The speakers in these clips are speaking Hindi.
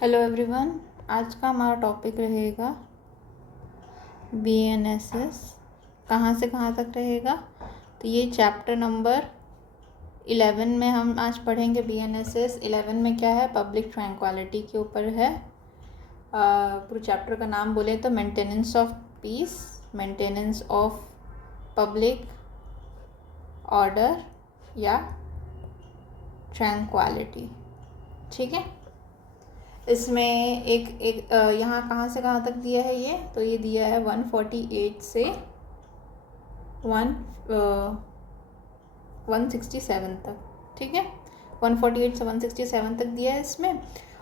हेलो एवरीवन, आज का हमारा टॉपिक रहेगा BNSS। कहाँ से कहाँ तक रहेगा? तो ये चैप्टर नंबर 11 में हम आज पढ़ेंगे BNSS। 11 में क्या है? पब्लिक ट्रैंक्विलिटी के ऊपर है। पूरे चैप्टर का नाम बोले तो maintenance of peace, maintenance of public order या ट्रैंक्विलिटी। ठीक है। इसमें एक यहाँ कहाँ से कहाँ तक दिया है ये? तो ये दिया है 148 से 167 तक। ठीक है, 148 से 167 तक दिया है इसमें।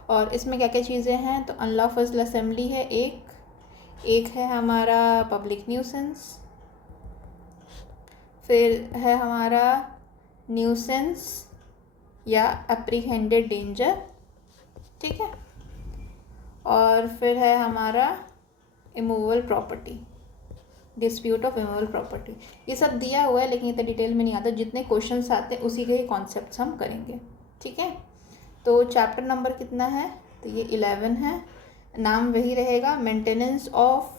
और इसमें क्या क्या चीज़ें हैं? तो अनलॉफुल असेंबली है एक है हमारा पब्लिक न्यूसेंस, फिर है हमारा न्यूसेंस या अप्रीहेंडेड डेंजर। ठीक है, और फिर है हमारा immovable property, dispute of immovable property. ये सब दिया हुआ है लेकिन इतना डिटेल में नहीं आता। जितने क्वेश्चंस आते हैं उसी के ही कॉन्सेप्ट्स हम करेंगे। ठीक है, तो चैप्टर नंबर कितना है? तो ये 11 है। नाम वही रहेगा, maintenance of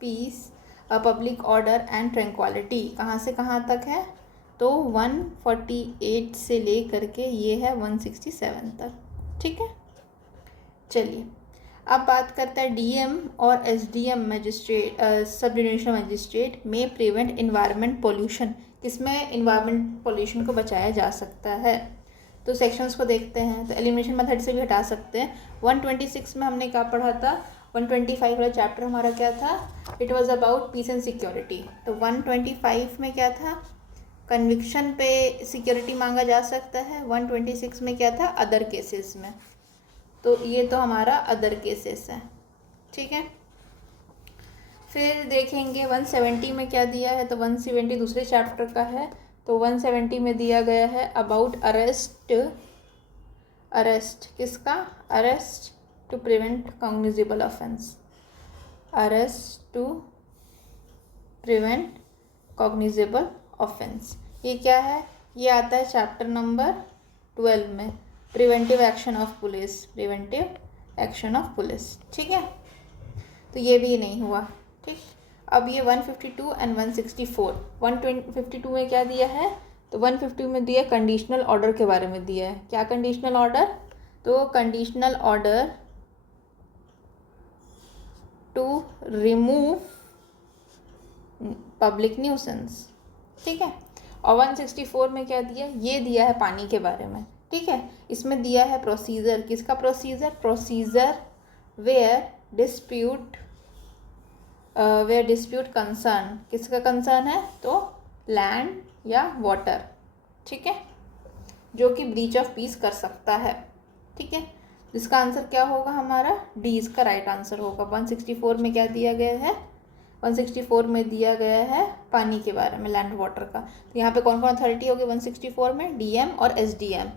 peace, public order and tranquillity. कहाँ से कहाँ तक है? तो 148 से ले करके ये है 167 तक। ठीक है, चलिए अब बात करते हैं डीएम और SDM magistrate, sub divisional magistrate में प्रिवेंट इन्वायरमेंट पोल्यूशन। किसमें इन्वायरमेंट पोल्यूशन को बचाया जा सकता है? तो सेक्शंस को देखते हैं। तो एलिमिनेशन मेथड से भी हटा सकते हैं। 126 में हमने क्या पढ़ा था? 125 वाला चैप्टर हमारा क्या था? It was about piece and security. तो 125 में क्या था? कन्विक्शन पे सिक्योरिटी मांगा जा सकता है। 126 में क्या था? अदर केसेस में। तो ये तो हमारा अदर केसेस है। ठीक है, फिर देखेंगे 170 में क्या दिया है। तो 170 दूसरे चैप्टर का है। तो 170 में दिया गया है अबाउट अरेस्ट। किसका? Arrest to prevent cognizable offence. Arrest to prevent cognizable offence. ये क्या है? ये आता है चैप्टर नंबर 12 में, preventive action of police. Preventive action of police. ठीक है, तो ये भी नहीं हुआ। ठीक, अब ये 152 एंड 164। 152 में क्या दिया है? तो 150 में दिया कंडीशनल ऑर्डर के बारे में दिया है। क्या कंडीशनल ऑर्डर? तो conditional order to remove public nuisance. ठीक है, और 164 में क्या दिया? ये दिया है पानी के बारे में। ठीक है, इसमें दिया है प्रोसीजर। किसका procedure? Procedure where dispute concern. किसका कंसर्न है? तो लैंड या वाटर। ठीक है, जो कि ब्रीच ऑफ पीस कर सकता है। ठीक है, इसका आंसर क्या होगा हमारा? डी इसका राइट आंसर होगा। 164 में क्या दिया गया है? 164 में दिया गया है पानी के बारे में, लैंड वाटर का। तो यहाँ पे कौन कौन अथॉरिटी होगी 164 में? डीएम और एसडीएम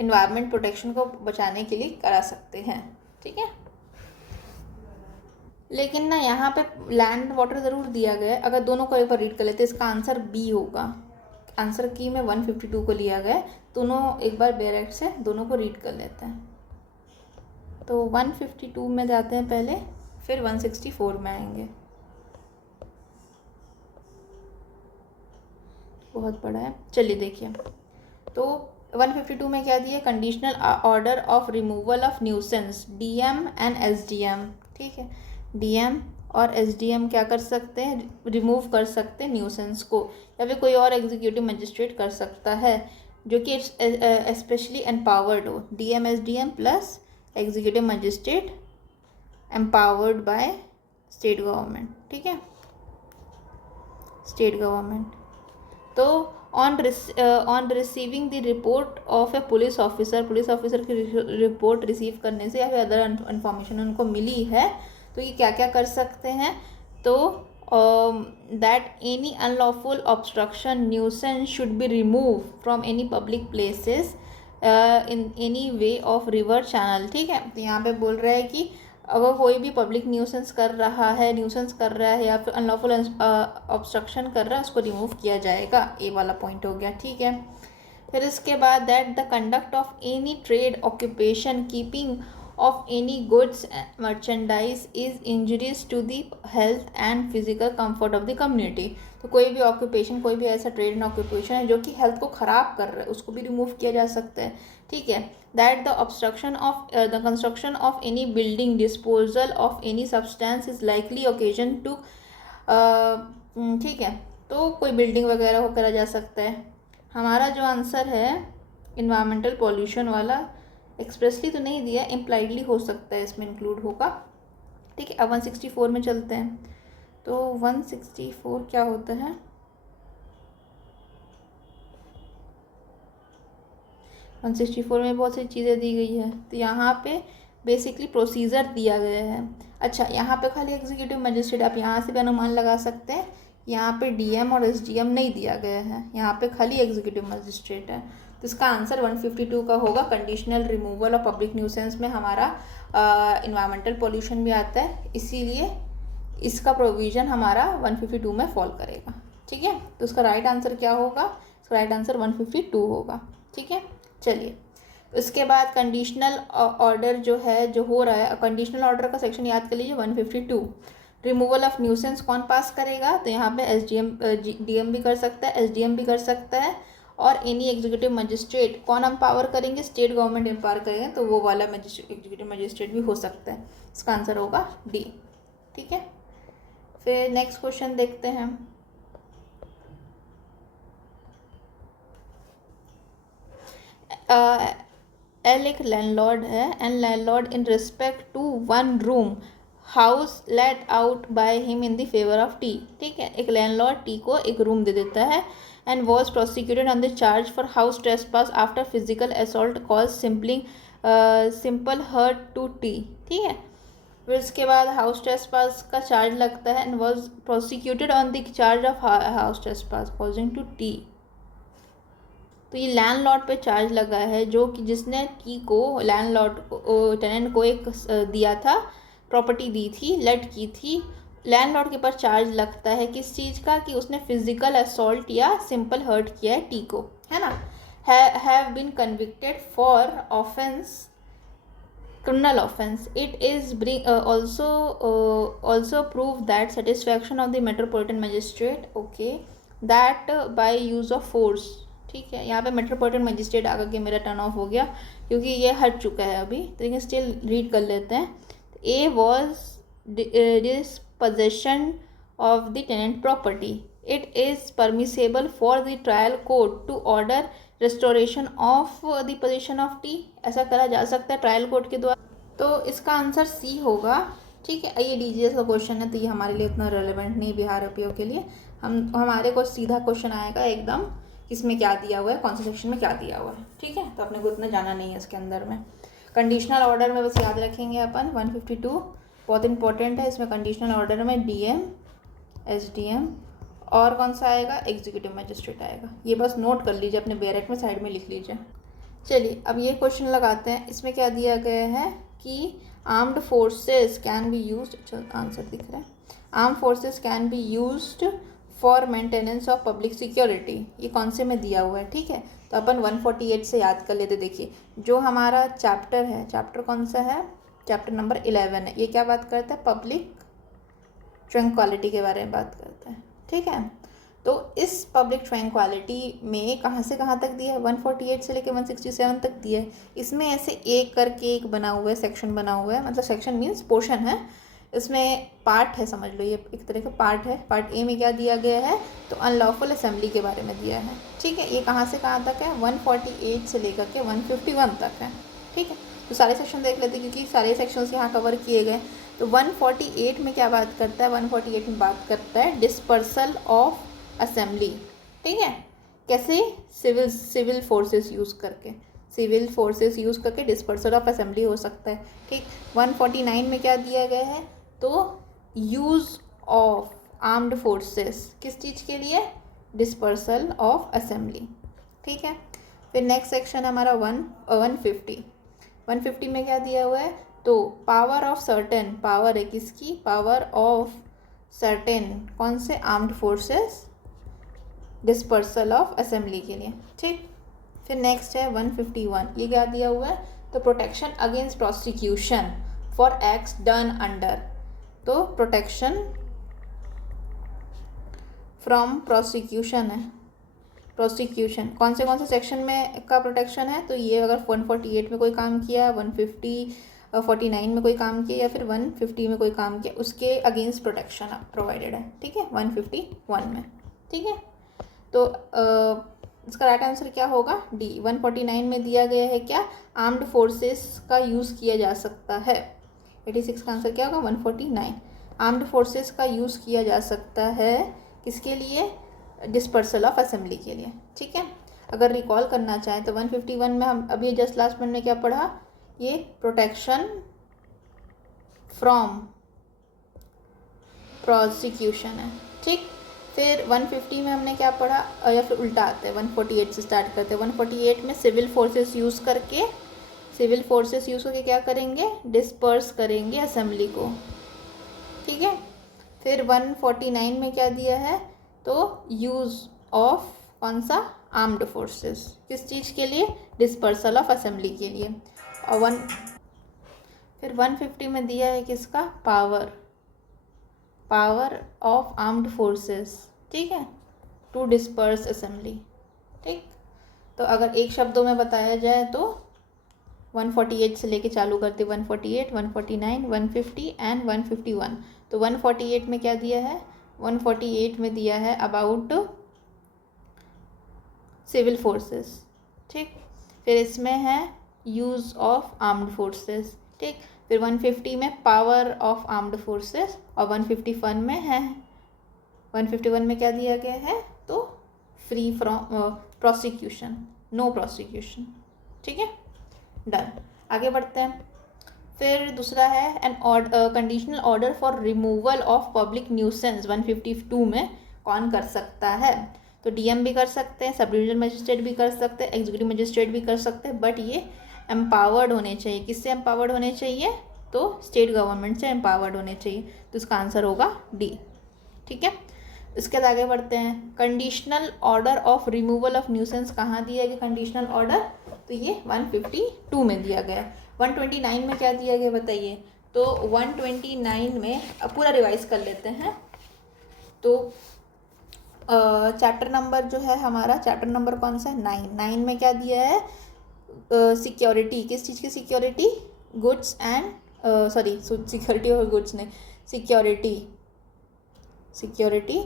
इन्वायरमेंट प्रोटेक्शन को बचाने के लिए करा सकते हैं। ठीक है, लेकिन ना यहाँ पे लैंड वाटर ज़रूर दिया गया है। अगर दोनों को एक बार रीड कर लेते हैं, इसका आंसर बी होगा। आंसर की में 152 को लिया गया है। दोनों एक बार डायरेक्ट से दोनों को रीड कर लेते हैं। तो 152 में जाते हैं पहले, फिर 164 में आएंगे। बहुत बड़ा है, चलिए देखिए। तो 152 में क्या दिया? Conditional order of removal of nuisance, DM and SDM. ठीक है, डीएम और एसडीएम क्या कर सकते हैं? रिमूव कर सकते हैं न्यूसेंस को, या फिर कोई और एग्जीक्यूटिव मजिस्ट्रेट कर सकता है जो कि स्पेशली एम्पावर्ड हो। DM SDM plus executive magistrate empowered by state government. ठीक है, स्टेट गवर्नमेंट। तो on receiving the report of A police officer की रिपोर्ट रिसीव करने से या फिर अदर इन्फॉर्मेशन उनको मिली है, तो ये क्या क्या कर सकते हैं? तो that any unlawful obstruction nuisance should be remove from any public places in any way of river channel. ठीक है, तो यहाँ पे बोल रहा है कि अगर कोई भी पब्लिक न्यूसेंस कर रहा है या फिर अनलॉफुल ऑब्स्ट्रक्शन कर रहा है, उसको रिमूव किया जाएगा। ए वाला पॉइंट हो गया। ठीक है, फिर इसके बाद that the conduct of any trade occupation keeping of any goods merchandise is injurious to the health and physical comfort of the community। तो कोई भी ऑक्यूपेशन, कोई भी ऐसा ट्रेड एंड ऑक्यूपेशन है जो कि हेल्थ को ख़राब कर रहा है, उसको भी रिमूव किया जा सकता है। ठीक है। That the obstruction of the construction of any building, disposal of any substance is likely occasion to, ठीक है, तो कोई बिल्डिंग वगैरह को करा जा सकता है। हमारा जो आंसर है इन्वायरमेंटल पॉल्यूशन वाला, एक्सप्रेसली तो नहीं दिया, इम्प्लाइडली हो सकता है इसमें इंक्लूड होगा। ठीक है। अब 164 में चलते हैं। तो 164 क्या होता है? वन 164 में बहुत सारी चीज़ें दी गई है। तो यहाँ पे बेसिकली प्रोसीजर दिया गया है। अच्छा, यहाँ पे खाली एग्जीक्यूटिव मजिस्ट्रेट, आप यहाँ से भी अनुमान लगा सकते हैं। यहाँ पे डीएम और एसडीएम नहीं दिया गया है, यहाँ पे खाली एग्जीक्यूटिव मजिस्ट्रेट है। तो इसका आंसर 152 का होगा। Conditional removal of public nuisance में हमारा इन्वायरमेंटल पॉल्यूशन भी आता है, इसीलिए इसका प्रोविज़न हमारा 152 में फॉल करेगा। ठीक है। तो इसका राइट आंसर क्या होगा? इसका राइट आंसर 152 होगा। ठीक है। चलिए, उसके बाद कंडीशनल ऑर्डर जो है, जो हो रहा है, कंडीशनल ऑर्डर का सेक्शन याद कर लीजिए 152। रिमूवल ऑफ न्यूसेंस कौन पास करेगा? तो यहाँ पे एसडीएम, डीएम भी कर सकता है, एसडीएम भी कर सकता है, और एनी एग्जीक्यूटिव मजिस्ट्रेट कौन एम्पावर करेंगे? स्टेट गवर्नमेंट एम्पावर करेंगे, तो वो वाला एग्जीक्यूटिव मजिस्ट्रेट भी हो सकता है। इसका आंसर होगा डी। ठीक है। फिर नेक्स्ट क्वेश्चन देखते हैं। एल एक लैंडलॉर्ड है, and landlord in respect to one room house let out by him in the favour of T. ठीक है। एक लैंडलॉर्ड टी को एक रूम दे देता है, and was prosecuted on the charge for house trespass after physical assault cause simple hurt to T. ठीक है। फिर उसके बाद हाउस ट्रेसपास का चार्ज लगता है, and was prosecuted on the charge of house trespass causing to T. तो ये लैंडलॉर्ड पे चार्ज लगा है, जो कि जिसने टी को, लैंडलॉर्ड को, टेनेंट को एक दिया था, प्रॉपर्टी दी थी, लेट की थी। लैंडलॉर्ड के ऊपर चार्ज लगता है किस चीज़ का? कि उसने फिजिकल असॉल्ट या सिंपल हर्ट किया है टी को, है ना। Have been convicted for offence, criminal offense. It is also prove that satisfaction of the metropolitan magistrate, okay, that by use of force। ठीक है। यहाँ पे मेट्रोपॉलिटन मजिस्ट्रेट आकर के मेरा टर्न ऑफ हो गया, क्योंकि ये हट चुका है अभी, तो लेकिन स्टिल रीड कर लेते हैं। A was dispossession of the tenant property. It is permissible for the trial court to order restoration of the position of T. ऐसा करा जा सकता है ट्रायल कोर्ट के द्वारा। तो इसका आंसर सी होगा। ठीक है। ये डीजीएस का क्वेश्चन है, तो ये हमारे लिए इतना रेलेवेंट नहीं बिहार एपीओ के लिए। हमारे को सीधा क्वेश्चन आएगा एकदम, इसमें क्या दिया हुआ है, कौन से सेक्शन में क्या दिया हुआ है। ठीक है। तो अपने को इतना जाना नहीं है इसके अंदर में। कंडीशनल ऑर्डर में बस याद रखेंगे अपन 152 बहुत इंपॉर्टेंट है। इसमें कंडीशनल ऑर्डर में डीएम, एसडीएम और कौन सा आएगा? एग्जीक्यूटिव मजिस्ट्रेट आएगा। ये बस नोट कर लीजिए, अपने बैरेट में साइड में लिख लीजिए। चलिए, अब ये क्वेश्चन लगाते हैं। इसमें क्या दिया गया है कि armed forces can be used, answer दिख रहा है, armed forces can be used for maintenance of public security. ये कौन से में दिया हुआ है? ठीक है। तो अपन 148 से याद कर लेते। देखिए, जो हमारा चैप्टर है, चैप्टर कौन सा है? चैप्टर नंबर 11 है। ये क्या बात करता है? पब्लिक ट्रैंक्विलिटी के बारे में बात करता है। ठीक है। तो इस पब्लिक ट्रैंक्विलिटी में कहाँ से कहाँ तक दिया है? 148 से लेकर 167 तक दिया है। इसमें ऐसे एक करके एक बना हुआ है, सेक्शन बना हुआ है, मतलब सेक्शन मीन्स पोर्शन है। इसमें पार्ट है, समझ लो ये एक तरह का पार्ट है। पार्ट ए में क्या दिया गया है? तो अनलॉफुल असेंबली के बारे में दिया है। ठीक है। ये कहाँ से कहाँ तक है? 148 से लेकर के 151 तक है। ठीक है। तो सारे सेक्शन देख लेते हैं, क्योंकि सारे सेक्शंस यहाँ कवर किए गए। तो 148 में क्या बात करता है? 148 में बात करता है डिस्पर्सल ऑफ असेंबली। ठीक है। कैसे? सिविल फोर्सेस यूज़ करके, सिविल फोर्सेस यूज़ करके डिस्पर्सल ऑफ असेंबली हो सकता है। ठीक। 149 में क्या दिया गया है? तो यूज़ ऑफ आर्म्ड फोर्सेस किस चीज़ के लिए? Dispersal of assembly. ठीक है। फिर नेक्स्ट सेक्शन हमारा 150 में क्या दिया हुआ है? तो पावर ऑफ सर्टेन, पावर है किसकी? पावर ऑफ सर्टेन कौन से? Armed forces dispersal of assembly के लिए। ठीक। फिर नेक्स्ट है 151। ये क्या दिया हुआ है? तो protection against prosecution for acts done under, तो प्रोटेक्शन फ्रॉम प्रोसिक्यूशन है, प्रोसिक्यूशन कौन से सेक्शन में का प्रोटेक्शन है, तो ये अगर 148 में कोई काम किया, 149 में कोई काम किया या फिर 150 में कोई काम किया, उसके अगेंस्ट प्रोटेक्शन प्रोवाइडेड है, ठीक है, 151 में, ठीक है। तो इसका राइट आंसर क्या होगा, डी। 149 में दिया गया है क्या, आर्म्ड फोर्सेस का यूज़ किया जा सकता है। 86 का आंसर क्या होगा, 149। आर्म्ड फोर्सेस का यूज़ किया जा सकता है किसके लिए, डिस्पर्सल ऑफ असेंबली के लिए, ठीक है। अगर रिकॉल करना चाहें तो 151 में हम अभी जस्ट लास्ट में क्या पढ़ा, ये प्रोटेक्शन फ्रॉम प्रोसिक्यूशन है, ठीक। फिर 150 में हमने क्या पढ़ा, या फिर उल्टा आते हैं, 148 से स्टार्ट करते हैं। 148 में सिविल फोर्सेस यूज़ करके क्या करेंगे, डिस्पर्स करेंगे असेंबली को, ठीक है। फिर 149 में क्या दिया है, तो यूज़ ऑफ कौन सा, आर्म्ड फोर्सेस, किस चीज़ के लिए, डिस्पर्सल ऑफ असेंबली के लिए। और फिर 150 में दिया है किसका, पावर ऑफ आर्म्ड फोर्सेस, ठीक है, टू डिस्पर्स असेंबली, ठीक। तो अगर एक शब्दों में बताया जाए तो 148 से लेके चालू करते, 148, 149, 150 एंड 151। तो 148 में क्या दिया है, 148 में दिया है अबाउट सिविल फोर्सेस, ठीक। फिर इसमें है यूज़ ऑफ आर्म्ड फोर्सेस, ठीक। फिर 150 में पावर ऑफ आर्म्ड फोर्सेस, और 151 में है, 151 में क्या दिया गया है, तो free from prosecution, no prosecution, ठीक है, डन। आगे बढ़ते हैं। फिर दूसरा है an conditional order for removal of public nuisance 152 में कौन कर सकता है, तो डीएम भी कर सकते हैं, सब डिविजनल मजिस्ट्रेट भी कर सकते हैं, एग्जीक्यूटिव मजिस्ट्रेट भी कर सकते हैं, बट ये एम्पावर्ड होने चाहिए। किससे एम्पावर्ड होने चाहिए, तो स्टेट गवर्नमेंट से एम्पावर्ड होने चाहिए, तो इसका आंसर होगा डी, ठीक है। इसके बाद आगे बढ़ते हैं। Conditional order of removal of nuisance कहाँ दिया गया कंडीशनल ऑर्डर, तो ये 152 में दिया गया। 129 में क्या दिया गया बताइए, तो 129 में अब पूरा रिवाइज कर लेते हैं। तो चैप्टर नंबर जो है हमारा, चैप्टर नंबर कौन सा है, 9 में क्या दिया है, सिक्योरिटी, किस चीज़ की security, goods and sorry security और गुड्स नहीं, सिक्योरिटी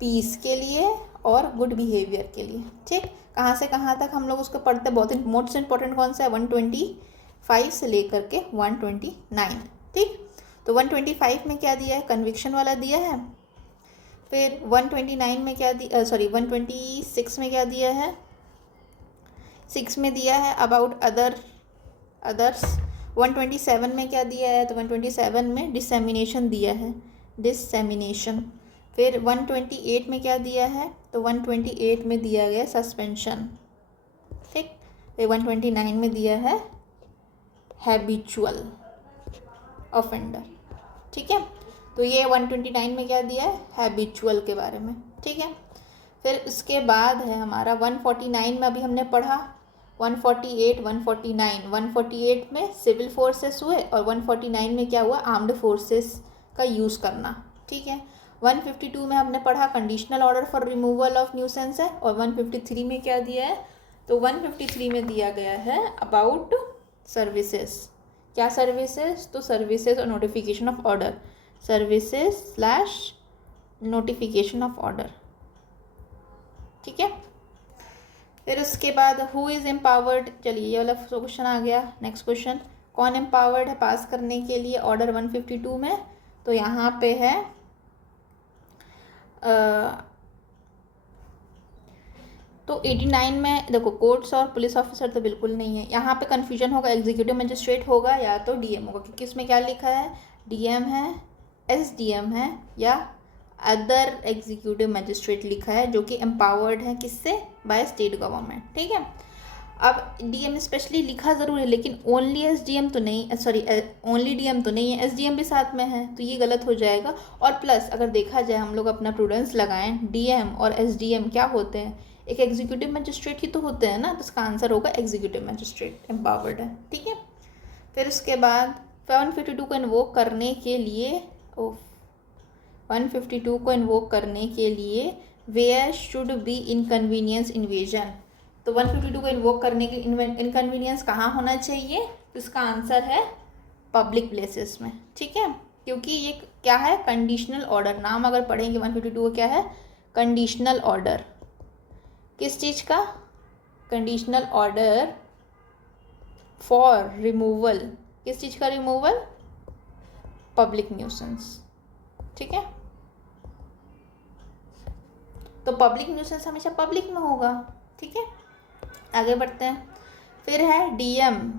पीस के लिए और गुड बिहेवियर के लिए, ठीक। कहाँ से कहाँ तक हम लोग उसको पढ़ते हैं, बहुत मोस्ट इंपॉर्टेंट कौन सा है, 125 से लेकर के 129, ठीक। तो 125 में क्या दिया है, कन्विक्शन वाला दिया है। फिर 129 में क्या दिया, 126 में क्या दिया है, 6 में दिया है अबाउट अदर्स। 127 में क्या दिया है, तो 127 में डिसेमिनेशन दिया है, डिसेमिनेशन। फिर 128 में क्या दिया है, तो 128 में दिया गया सस्पेंशन, ठीक। फिर 129 में दिया है हैबिचुअल ऑफेंडर, ठीक है। तो ये 129 में क्या दिया है, हैबिचुअल के बारे में, ठीक है। फिर उसके बाद है हमारा 149 में अभी हमने पढ़ा, 148, 149, 148 में सिविल फोर्सेस हुए और 149 में क्या हुआ, आर्म्ड फोर्सेस का यूज़ करना, ठीक है। 152 में हमने पढ़ा conditional order for removal of nuisance है, और 153 में क्या दिया है, तो 153 में दिया गया है अबाउट सर्विसेज। क्या सर्विसेज, तो सर्विसेज और notification of order, services slash notification of order, ठीक है। फिर उसके बाद हु इज़ एम्पावर्ड, चलिए ये वाला क्वेश्चन आ गया। नेक्स्ट क्वेश्चन, कौन एम्पावर्ड है पास करने के लिए ऑर्डर 152 में, तो यहाँ पे है तो 89 में देखो कोर्ट्स और पुलिस ऑफिसर तो बिल्कुल नहीं है, यहाँ पे कन्फ्यूजन होगा, एग्जीक्यूटिव मजिस्ट्रेट होगा या तो डीएम होगा, क्योंकि इसमें क्या लिखा है, डीएम है, एसडीएम है या अदर एग्जीक्यूटिव मजिस्ट्रेट लिखा है, जो कि एम्पावर्ड है किससे, बाय स्टेट गवर्नमेंट, ठीक है। अब डीएम स्पेशली लिखा ज़रूर है, लेकिन ओनली एसडीएम तो नहीं, सॉरी ओनली डीएम तो नहीं है, एसडीएम भी साथ में है, तो ये गलत हो जाएगा। और प्लस अगर देखा जाए हम लोग अपना प्रूडेंस लगाएं, डीएम और एसडीएम क्या होते हैं, एक एग्जीक्यूटिव मजिस्ट्रेट ही तो होते हैं ना, तो इसका आंसर होगा एग्जीक्यूटिव मजिस्ट्रेट एम्पावर्ड है, ठीक है। फिर उसके बाद 152 को इन्वोक करने के लिए 152 को इन्वोक करने के लिए where should be inconvenience invasion. तो 152 को इन्वोक करने के इनकन्वीनियंस कहाँ होना चाहिए, तो इसका आंसर है पब्लिक प्लेसेस में, ठीक है, क्योंकि ये क्या है, कंडीशनल ऑर्डर। नाम अगर पढ़ेंगे 152 को क्या है, कंडीशनल ऑर्डर। किस चीज़ का, कंडीशनल ऑर्डर फॉर रिमूवल, किस चीज़ का रिमूवल, पब्लिक न्यूसेंस, ठीक है। तो पब्लिक न्यूसेंस हमेशा पब्लिक में होगा, ठीक है। आगे बढ़ते हैं। फिर है डीएम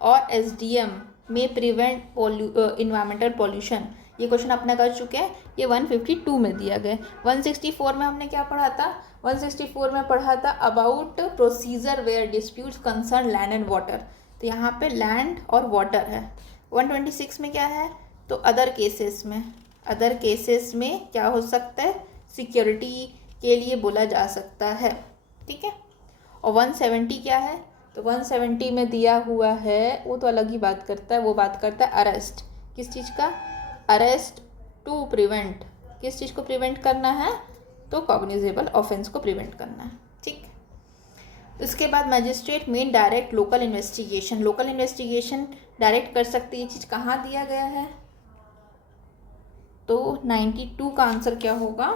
और एसडीएम में प्रिवेंट इन्वायरमेंटल पॉल्यूशन। ये क्वेश्चन अपने कर चुके हैं, ये 152 में दिया गया। 164 में हमने क्या पढ़ा था, 164 में पढ़ा था about procedure where disputes concern land and water. तो यहाँ पे लैंड और वाटर है। 126 में क्या है, तो अदर केसेस में, अदर केसेस में क्या हो सकता है, सिक्योरिटी के लिए बोला जा सकता है, ठीक है। और 170 क्या है, तो 170 में दिया हुआ है, वो तो अलग ही बात करता है, वो बात करता है अरेस्ट। किस चीज़ का, अरेस्ट टू प्रिवेंट, किस चीज़ को प्रिवेंट करना है, तो कॉग्निजेबल ऑफेंस को प्रिवेंट करना है, ठीक। उसके बाद magistrate main direct local investigation, local investigation direct कर सकते, ये चीज़ कहाँ दिया गया है, तो 92 का आंसर क्या होगा,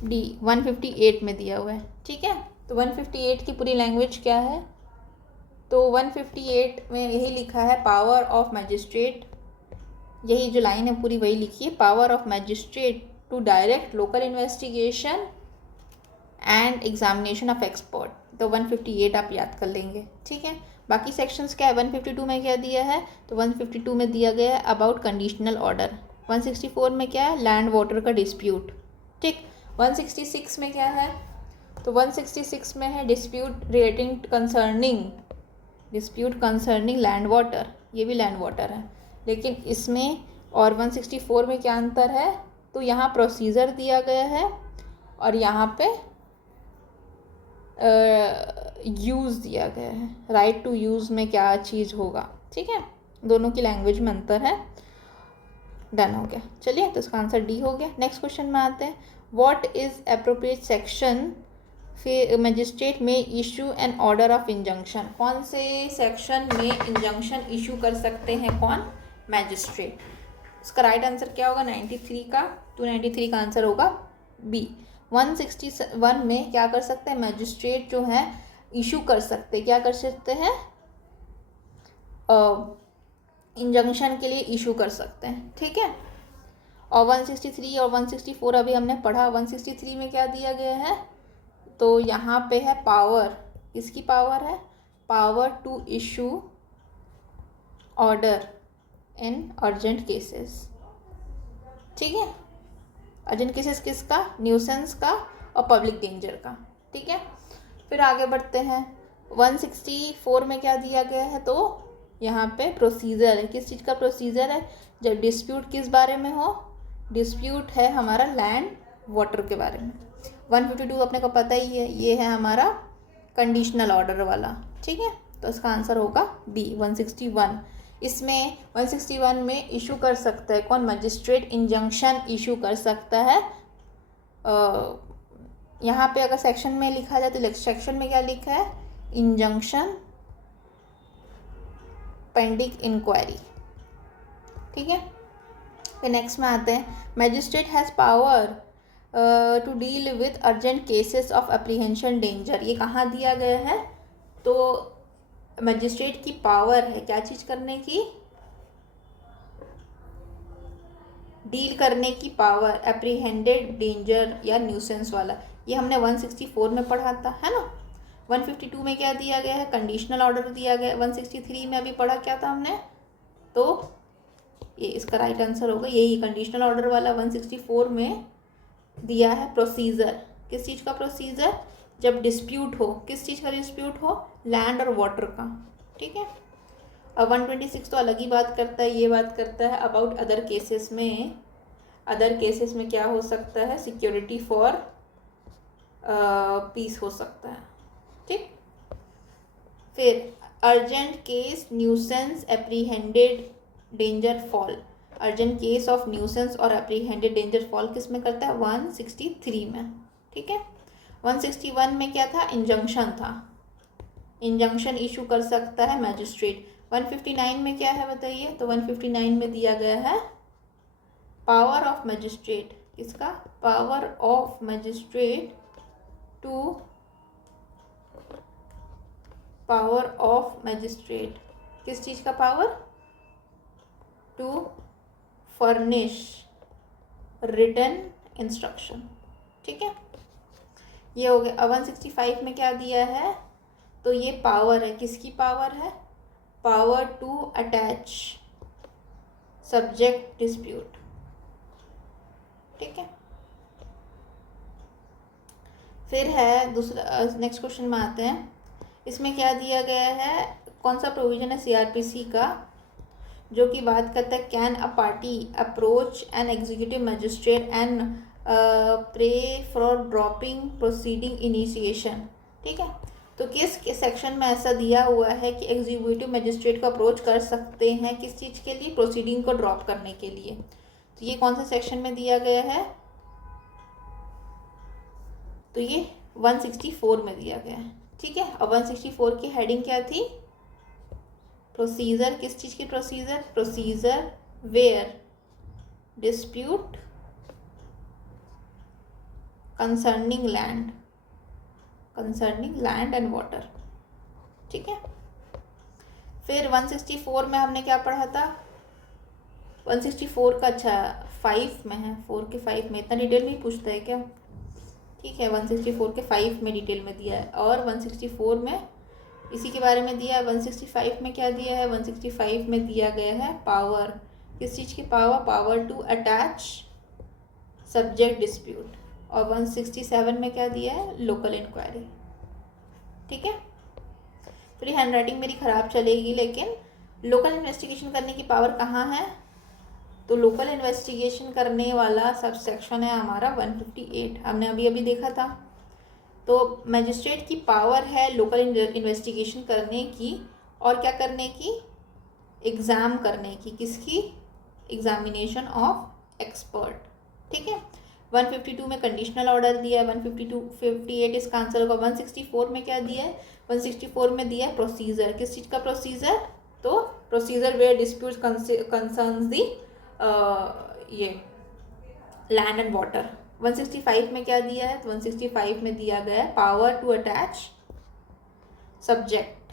डी 158 में दिया हुआ है, ठीक है। तो 158 की पूरी लैंग्वेज क्या है, तो 158 में यही लिखा है, पावर ऑफ मैजिस्ट्रेट, यही जो लाइन है पूरी वही लिखी है, power of magistrate to direct local investigation and examination of expert. तो 158 आप याद कर लेंगे, ठीक है। बाकी सेक्शंस क्या है, 152 में क्या दिया है, तो 152 में दिया गया है अबाउट कंडीशनल ऑर्डर। 164 में क्या है, लैंड वाटर का डिस्प्यूट, ठीक। 166 में क्या है, तो 166 में है dispute relating concerning land water, ये भी लैंड वाटर है, लेकिन इसमें और 164 में क्या अंतर है, तो यहाँ प्रोसीजर दिया गया है और यहाँ पे यूज़ दिया गया है, राइट टू यूज़ में क्या चीज़ होगा, ठीक है। दोनों की लैंग्वेज में अंतर है। डन हो गया, चलिए, तो इसका आंसर डी हो गया। नेक्स्ट क्वेश्चन में आते हैं, व्हाट इज एप्रोप्रिएट सेक्शन फिर मजिस्ट्रेट में issue an order of injunction. कौन से सेक्शन में इंजंक्शन इशू कर सकते हैं कौन, मैजिस्ट्रेट। इसका राइट आंसर क्या होगा, 93 का, 293 का आंसर होगा बी। 161 में क्या कर सकते हैं, मैजिस्ट्रेट जो है इशू कर सकते हैं, क्या कर सकते हैं, इंजंक्शन के लिए इशू कर सकते हैं, ठीक है। और 163 और 164 अभी हमने पढ़ा। 163 में क्या दिया गया है, तो यहाँ पे है पावर, इसकी पावर है, power to issue order in urgent cases, ठीक है। अर्जेंट केसेस किसका, न्यूसेंस का और पब्लिक डेंजर का, ठीक है। फिर आगे बढ़ते हैं, 164 में क्या दिया गया है, तो यहाँ पे प्रोसीजर है, किस चीज़ का प्रोसीजर है, जब डिस्प्यूट किस बारे में हो, डिस्प्यूट है हमारा लैंड वाटर के बारे में। 152 अपने को पता ही है, ये है हमारा कंडीशनल ऑर्डर वाला, ठीक है। तो इसका आंसर होगा डी 161। इसमें 161 में इशू कर सकता है कौन, मजिस्ट्रेट इंजंक्शन इशू कर सकता है। यहाँ पे अगर सेक्शन में लिखा जाए तो सेक्शन में क्या लिखा है, इंजंक्शन पेंडिंग इंक्वायरी, ठीक है। फिर नेक्स्ट में आते हैं, magistrate has power to deal with urgent cases of apprehension danger. ये कहाँ दिया गया है, तो मैजिस्ट्रेट की पावर है क्या चीज़ करने की, डील करने की पावर, एप्रीहेंडेड डेंजर या न्यूसेंस वाला। ये हमने 164 में पढ़ा था, है ना। 152 में क्या दिया गया है, कंडीशनल ऑर्डर दिया गया है। 163 में अभी पढ़ा क्या था हमने, तो ये इसका राइट आंसर होगा यही कंडीशनल ऑर्डर वाला। 164 में दिया है प्रोसीजर, किस चीज़ का प्रोसीजर, जब डिस्प्यूट हो, किस चीज़ का डिस्प्यूट हो, लैंड और वाटर का, ठीक है। अब 126 तो अलग ही बात करता है, ये बात करता है अबाउट अदर केसेस में अदर केसेस में क्या हो सकता है, सिक्योरिटी फॉर पीस हो सकता है। ठीक, फिर urgent case, nuisance, apprehended, danger fall. Urgent case of nuisance और एप्रीहेंडेड डेंजर फॉल किस में करता है, 163 में। ठीक है, 161 में क्या था, इंजंक्शन था, इंजंक्शन इशू कर सकता है मैजिस्ट्रेट। 159 में क्या है बताइए, तो 159 में दिया गया है पावर ऑफ मैजिस्ट्रेट, किसका, power of magistrate to, power of magistrate किस चीज़ का power, to furnish written instruction. ठीक है, ये हो गया। 165 में क्या दिया है, तो ये पावर है, किसकी पावर है, power to attach subject dispute. ठीक है, फिर है दूसरा, नेक्स्ट क्वेश्चन में आते हैं। इसमें क्या दिया गया है, कौन सा प्रोविजन है सीआरपीसी का जो कि बात करता है, can a party approach an executive magistrate and pray for dropping proceeding initiation. ठीक है, तो किस सेक्शन में ऐसा दिया हुआ है कि एग्जीक्यूटिव मजिस्ट्रेट को अप्रोच कर सकते हैं, किस चीज़ के लिए, प्रोसीडिंग को ड्रॉप करने के लिए। तो ये कौन सा सेक्शन में दिया गया है, तो ये 164 में दिया गया है। ठीक है, और 164 की हेडिंग क्या थी, प्रोसीजर, किस चीज़ की procedure, procedure where dispute concerning land, concerning land and water. ठीक है, फिर 164 में हमने क्या पढ़ा था, 164 का, अच्छा 5 में है, 4 के 5 में, इतना डिटेल में ही पूछता है क्या। ठीक है, 164 के 5 में डिटेल में दिया है, और 164 में इसी के बारे में दिया है। 165 में क्या दिया है, 165 में दिया गया है पावर, किस चीज़ की power, power to attach subject dispute. और 167 में क्या दिया है, लोकल इंक्वायरी। ठीक है, थोड़ी हैंड राइटिंग मेरी ख़राब चलेगी, लेकिन लोकल इन्वेस्टिगेशन करने की पावर कहाँ है, तो लोकल इन्वेस्टिगेशन करने वाला सब सेक्शन है हमारा 158, हमने अभी अभी देखा था। तो मैजिस्ट्रेट की पावर है लोकल इन्वेस्टिगेशन करने की, और क्या करने की, एग्ज़ाम करने की, किसकी, एग्जामिनेशन ऑफ एक्सपर्ट। ठीक है, 152 में कंडीशनल ऑर्डर दिया है, 158 इसका आंसर होगा। 164 में क्या दिया है, 164 में दिया है प्रोसीजर, किस चीज़ का प्रोसीजर, तो प्रोसीजर वेयर डिस्प्यूट कंसर्न्स दी ये लैंड एंड वाटर। 165 में क्या दिया है, तो 165 में दिया गया है power to attach subject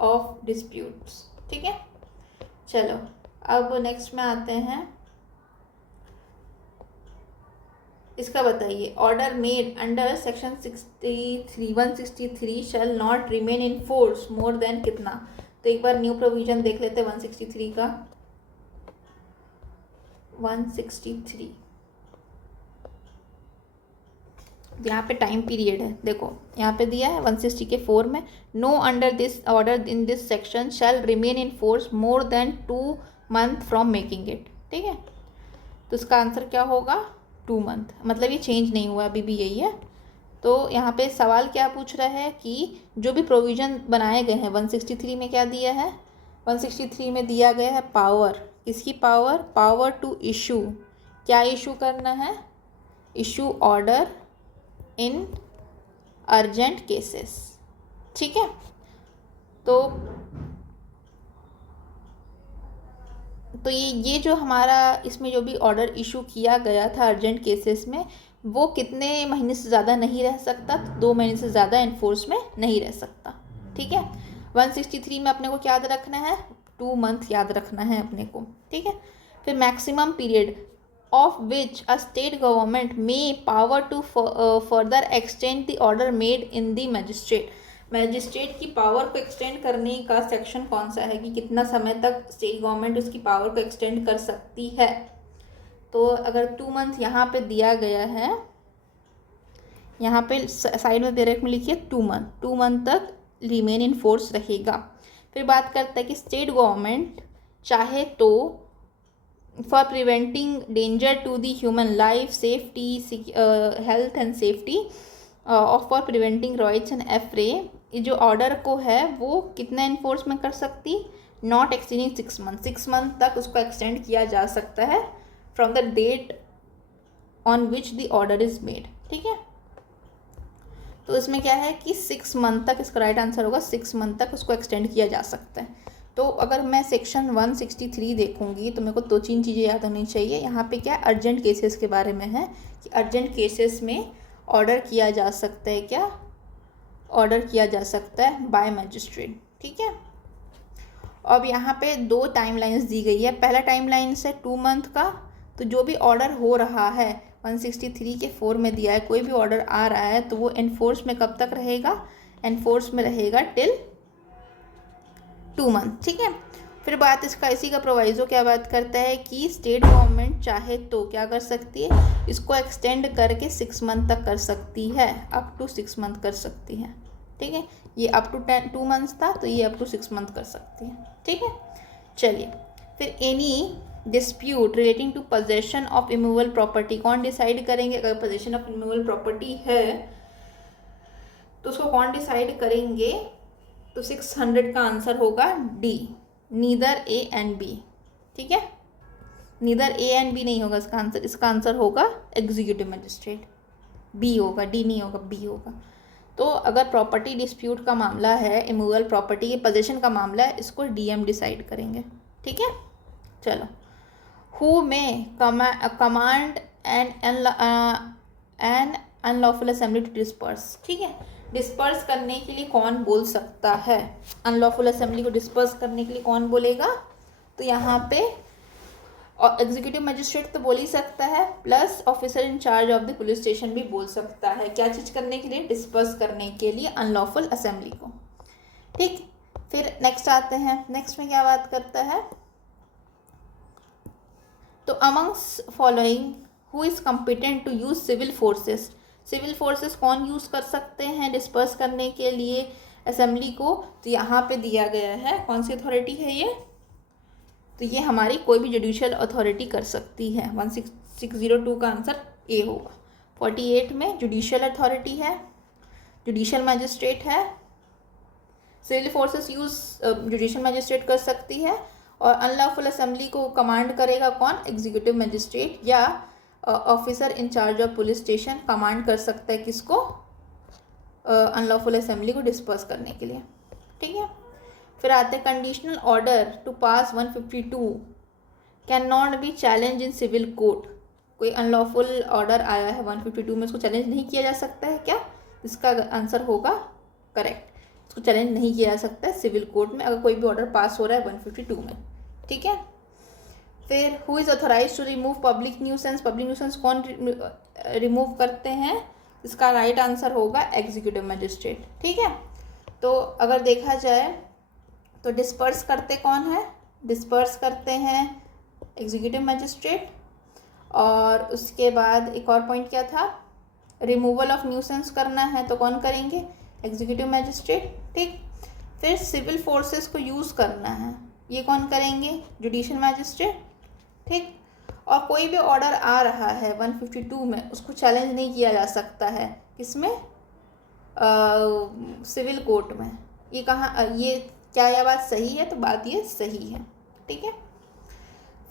of disputes. ठीक है, चलो अब नेक्स्ट में आते हैं, इसका बताइए, order made under section 163 shall not remain in force more then कितना। तो एक बार न्यू प्रोविजन देख लेते हैं 163 का। 163 यहाँ पे टाइम पीरियड है, देखो यहाँ पे दिया है 160 के 4 में, no under this order in this section shall remain in force more than 2 month from making it. ठीक है, तो इसका आंसर क्या होगा, 2 मंथ, मतलब ये चेंज नहीं हुआ, अभी भी यही है। तो यहाँ पे सवाल क्या पूछ रहा है कि जो भी प्रोविज़न बनाए गए हैं 163 में क्या दिया है, 163 में दिया गया है पावर, इसकी पावर, पावर टू इशू, क्या इशू करना है, issue order in urgent cases. ठीक है, तो ये जो हमारा इसमें जो भी ऑर्डर इशू किया गया था अर्जेंट केसेस में, वो कितने महीने से ज़्यादा नहीं रह सकता, 2 महीने से ज़्यादा इन्फोर्स में नहीं रह सकता। ठीक है, 163 में अपने को क्या याद रखना है, 2 मंथ याद रखना है अपने को। ठीक है, फिर maximum period of which a state government may power to further extend the order made in the magistrate। Magistrate की पावर को एक्सटेंड करने का सेक्शन कौन सा है कि कितना समय तक स्टेट गवर्नमेंट उसकी पावर को एक्सटेंड कर सकती है। तो अगर 2 मंथ यहाँ पे दिया गया है, यहाँ पे साइड में डायरेक्ट में लिखिए 2 मंथ तक रिमेन इन फोर्स रहेगा। फिर बात करता है कि स्टेट गवर्नमेंट चाहे तो for preventing danger to the human life, safety, health and safety, और for preventing riots and affray, ये जो ऑर्डर को है वो कितना इन्फोर्स में कर सकती, नॉट एक्सटेंडिंग 6 मंथ, 6 मंथ तक उसको एक्सटेंड किया जा सकता है from the date on which the order is made. ठीक है, तो इसमें क्या है कि 6 मंथ तक, इसका राइट आंसर होगा 6 मंथ तक उसको एक्सटेंड किया जा सकता है। तो अगर मैं सेक्शन 163 देखूंगी तो मेरे को 2-3 चीज़ें याद होनी चाहिए। यहाँ पे क्या अर्जेंट केसेस के बारे में है कि अर्जेंट केसेस में ऑर्डर किया जा सकता है, क्या ऑर्डर किया जा सकता है बाय मजिस्ट्रेट। ठीक है, अब यहाँ पे 2 टाइमलाइंस दी गई है। पहला टाइमलाइन है 2 मंथ का, तो जो भी ऑर्डर हो रहा है 163 के 4 में दिया है, कोई भी ऑर्डर आ रहा है तो वो एनफोर्स में कब तक रहेगा, एनफोर्स में रहेगा टिल 2 मंथ। ठीक है, फिर बात इसका इसी का प्रोवाइजो क्या बात करता है कि स्टेट गवर्नमेंट चाहे तो क्या कर सकती है, इसको एक्सटेंड करके 6 मंथ तक कर सकती है, अप टू 6 मंथ कर सकती है। ठीक है, ये अप टू 2 मंथ्स था तो ये अप टू 6 मंथ कर सकती है। ठीक है, चलिए फिर any dispute relating to possession of immovable property, कौन डिसाइड करेंगे, अगर पोजेशन ऑफ इमूवेबल प्रॉपर्टी है तो उसको कौन डिसाइड करेंगे, तो 600 का आंसर होगा D, neither A and B. ठीक है, नीदर ए एंड बी नहीं होगा इसका आंसर, इसका आंसर होगा एग्जीक्यूटिव मजिस्ट्रेट, बी होगा, डी नहीं होगा, बी होगा। तो अगर प्रॉपर्टी डिस्प्यूट का मामला है, इमूवेबल प्रॉपर्टी के पोजेशन का मामला है, इसको डीएम डिसाइड करेंगे। ठीक है, चलो, who may command an unlawful assembly to disperse. ठीक है, डिस्पर्स करने के लिए कौन बोल सकता है, अनलॉफुल असेंबली को डिस्पर्स करने के लिए कौन बोलेगा, तो यहाँ पे और एग्जीक्यूटिव मजिस्ट्रेट तो बोल ही सकता है, plus officer in charge of the police station भी बोल सकता है। क्या चीज़ करने के लिए, डिस्पर्स करने के लिए अनलॉफुल असेंबली को। ठीक, फिर नेक्स्ट आते हैं, नेक्स्ट में क्या बात करता है, तो amongst following who is competent to use civil forces, civil forces कौन यूज़ कर सकते हैं डिस्पर्स करने के लिए असेंबली को, तो यहाँ पे दिया गया है कौन सी अथॉरिटी है ये, तो ये हमारी कोई भी जुडिशियल अथॉरिटी कर सकती है। 1602 का आंसर ए होगा। 48 में जुडिशियल अथॉरिटी है, जुडिशियल मजिस्ट्रेट है, civil forces use judicial magistrate कर सकती है, और अनलॉफुल असेंबली को कमांड करेगा कौन, एग्जीक्यूटिव मजिस्ट्रेट या officer in charge of police station command कर सकता है किसको, अनलॉफुल असेंबली को डिस्पर्स करने के लिए। ठीक है, फिर आते हैं conditional order to pass 152 can not be challenge in civil court, कोई अनलॉफुल ऑर्डर आया है 152 में, उसको चैलेंज नहीं किया जा सकता है क्या, इसका आंसर होगा करेक्ट, इसको चैलेंज नहीं किया जा सकता है सिविल कोर्ट में अगर कोई भी ऑर्डर पास हो रहा है 152 में। ठीक है, फिर who is authorise to remove public nuisance, public nuisance कौन रिमूव करते हैं, इसका राइट आंसर होगा एग्जीक्यूटिव मजिस्ट्रेट। ठीक है, तो अगर देखा जाए तो डिस्पर्स करते कौन है, डिस्पर्स करते हैं एग्जीक्यूटिव मजिस्ट्रेट, और उसके बाद एक और पॉइंट क्या था, रिमूवल ऑफ न्यूसेंस करना है तो कौन करेंगे, एग्जीक्यूटिव मजिस्ट्रेट। ठीक, फिर सिविल फोर्सेस को यूज़ करना है, ये कौन करेंगे, जुडिशियल मजिस्ट्रेट। ठीक, और कोई भी ऑर्डर आ रहा है 152 में, उसको चैलेंज नहीं किया जा सकता है किसमें, सिविल कोर्ट में। ये कहाँ, ये क्या यह बात सही है, तो बात ये सही है। ठीक है,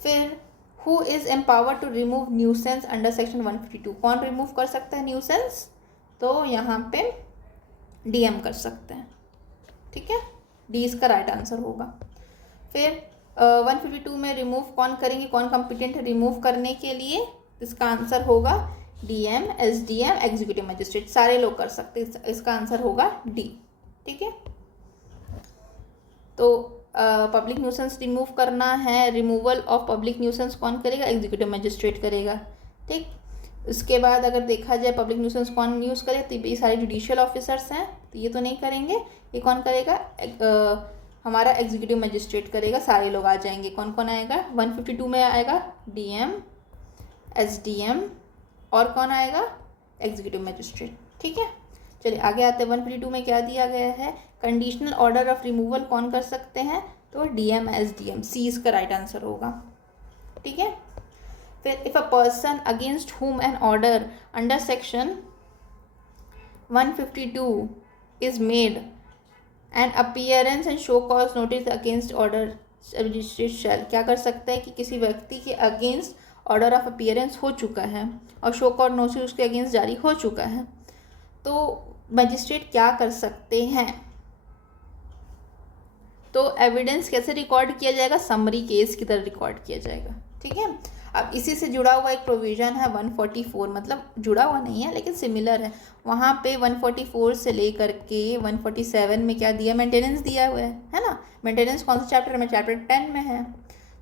फिर who is empowered to remove nuisance under section 152, कौन रिमूव कर सकता है न्यूसेंस, तो यहाँ पे डीएम कर सकते हैं। ठीक है, डी इसका राइट आंसर होगा। फिर 152 में रिमूव कौन करेंगे, कौन कॉम्पिटेंट है रिमूव करने के लिए, इसका आंसर होगा डीएम, एसडीएम, एग्जीक्यूटिव मजिस्ट्रेट, सारे लोग कर सकते हैं, इसका आंसर होगा डी। ठीक है, तो पब्लिक न्यूसेंस रिमूव करना है, रिमूवल ऑफ पब्लिक न्यूसेंस कौन करेगा, एग्जीक्यूटिव मजिस्ट्रेट करेगा। ठीक, उसके बाद अगर देखा जाए पब्लिक न्यूसेंस कौन यूज़ करे, तो ये सारे जुडिशियल ऑफिसर्स हैं, तो ये तो नहीं करेंगे, ये कौन करेगा, हमारा एग्जीक्यूटिव मजिस्ट्रेट करेगा, सारे लोग आ जाएंगे। कौन कौन आएगा, 152 में आएगा डीएम, एसडीएम, और कौन आएगा, एग्जीक्यूटिव मजिस्ट्रेट। ठीक है, चलिए आगे आते हैं। 152 में क्या दिया गया है, कंडीशनल ऑर्डर ऑफ रिमूवल कौन कर सकते हैं, तो डीएम, एसडीएम, सी इसका राइट आंसर होगा। ठीक है। फिर if a person against whom an order under section 152 is made an appearance and show cause notice against order magistrate shall, क्या कर सकता है कि किसी व्यक्ति के अगेंस्ट ऑर्डर ऑफ अपीयरेंस हो चुका है और शो कॉज नोटिस उसके अगेंस्ट जारी हो चुका है, तो मजिस्ट्रेट क्या कर सकते हैं? तो एविडेंस कैसे रिकॉर्ड किया जाएगा? समरी केस की तरह रिकॉर्ड किया जाएगा, ठीक है। अब इसी से जुड़ा हुआ एक प्रोविज़न है 144, मतलब जुड़ा हुआ नहीं है लेकिन सिमिलर है। वहाँ पे 144 से लेकर के 147 में क्या दिया? मेंटेनेंस दिया हुआ है ना। मेंटेनेंस कौन सा चैप्टर में? चैप्टर 10 में है।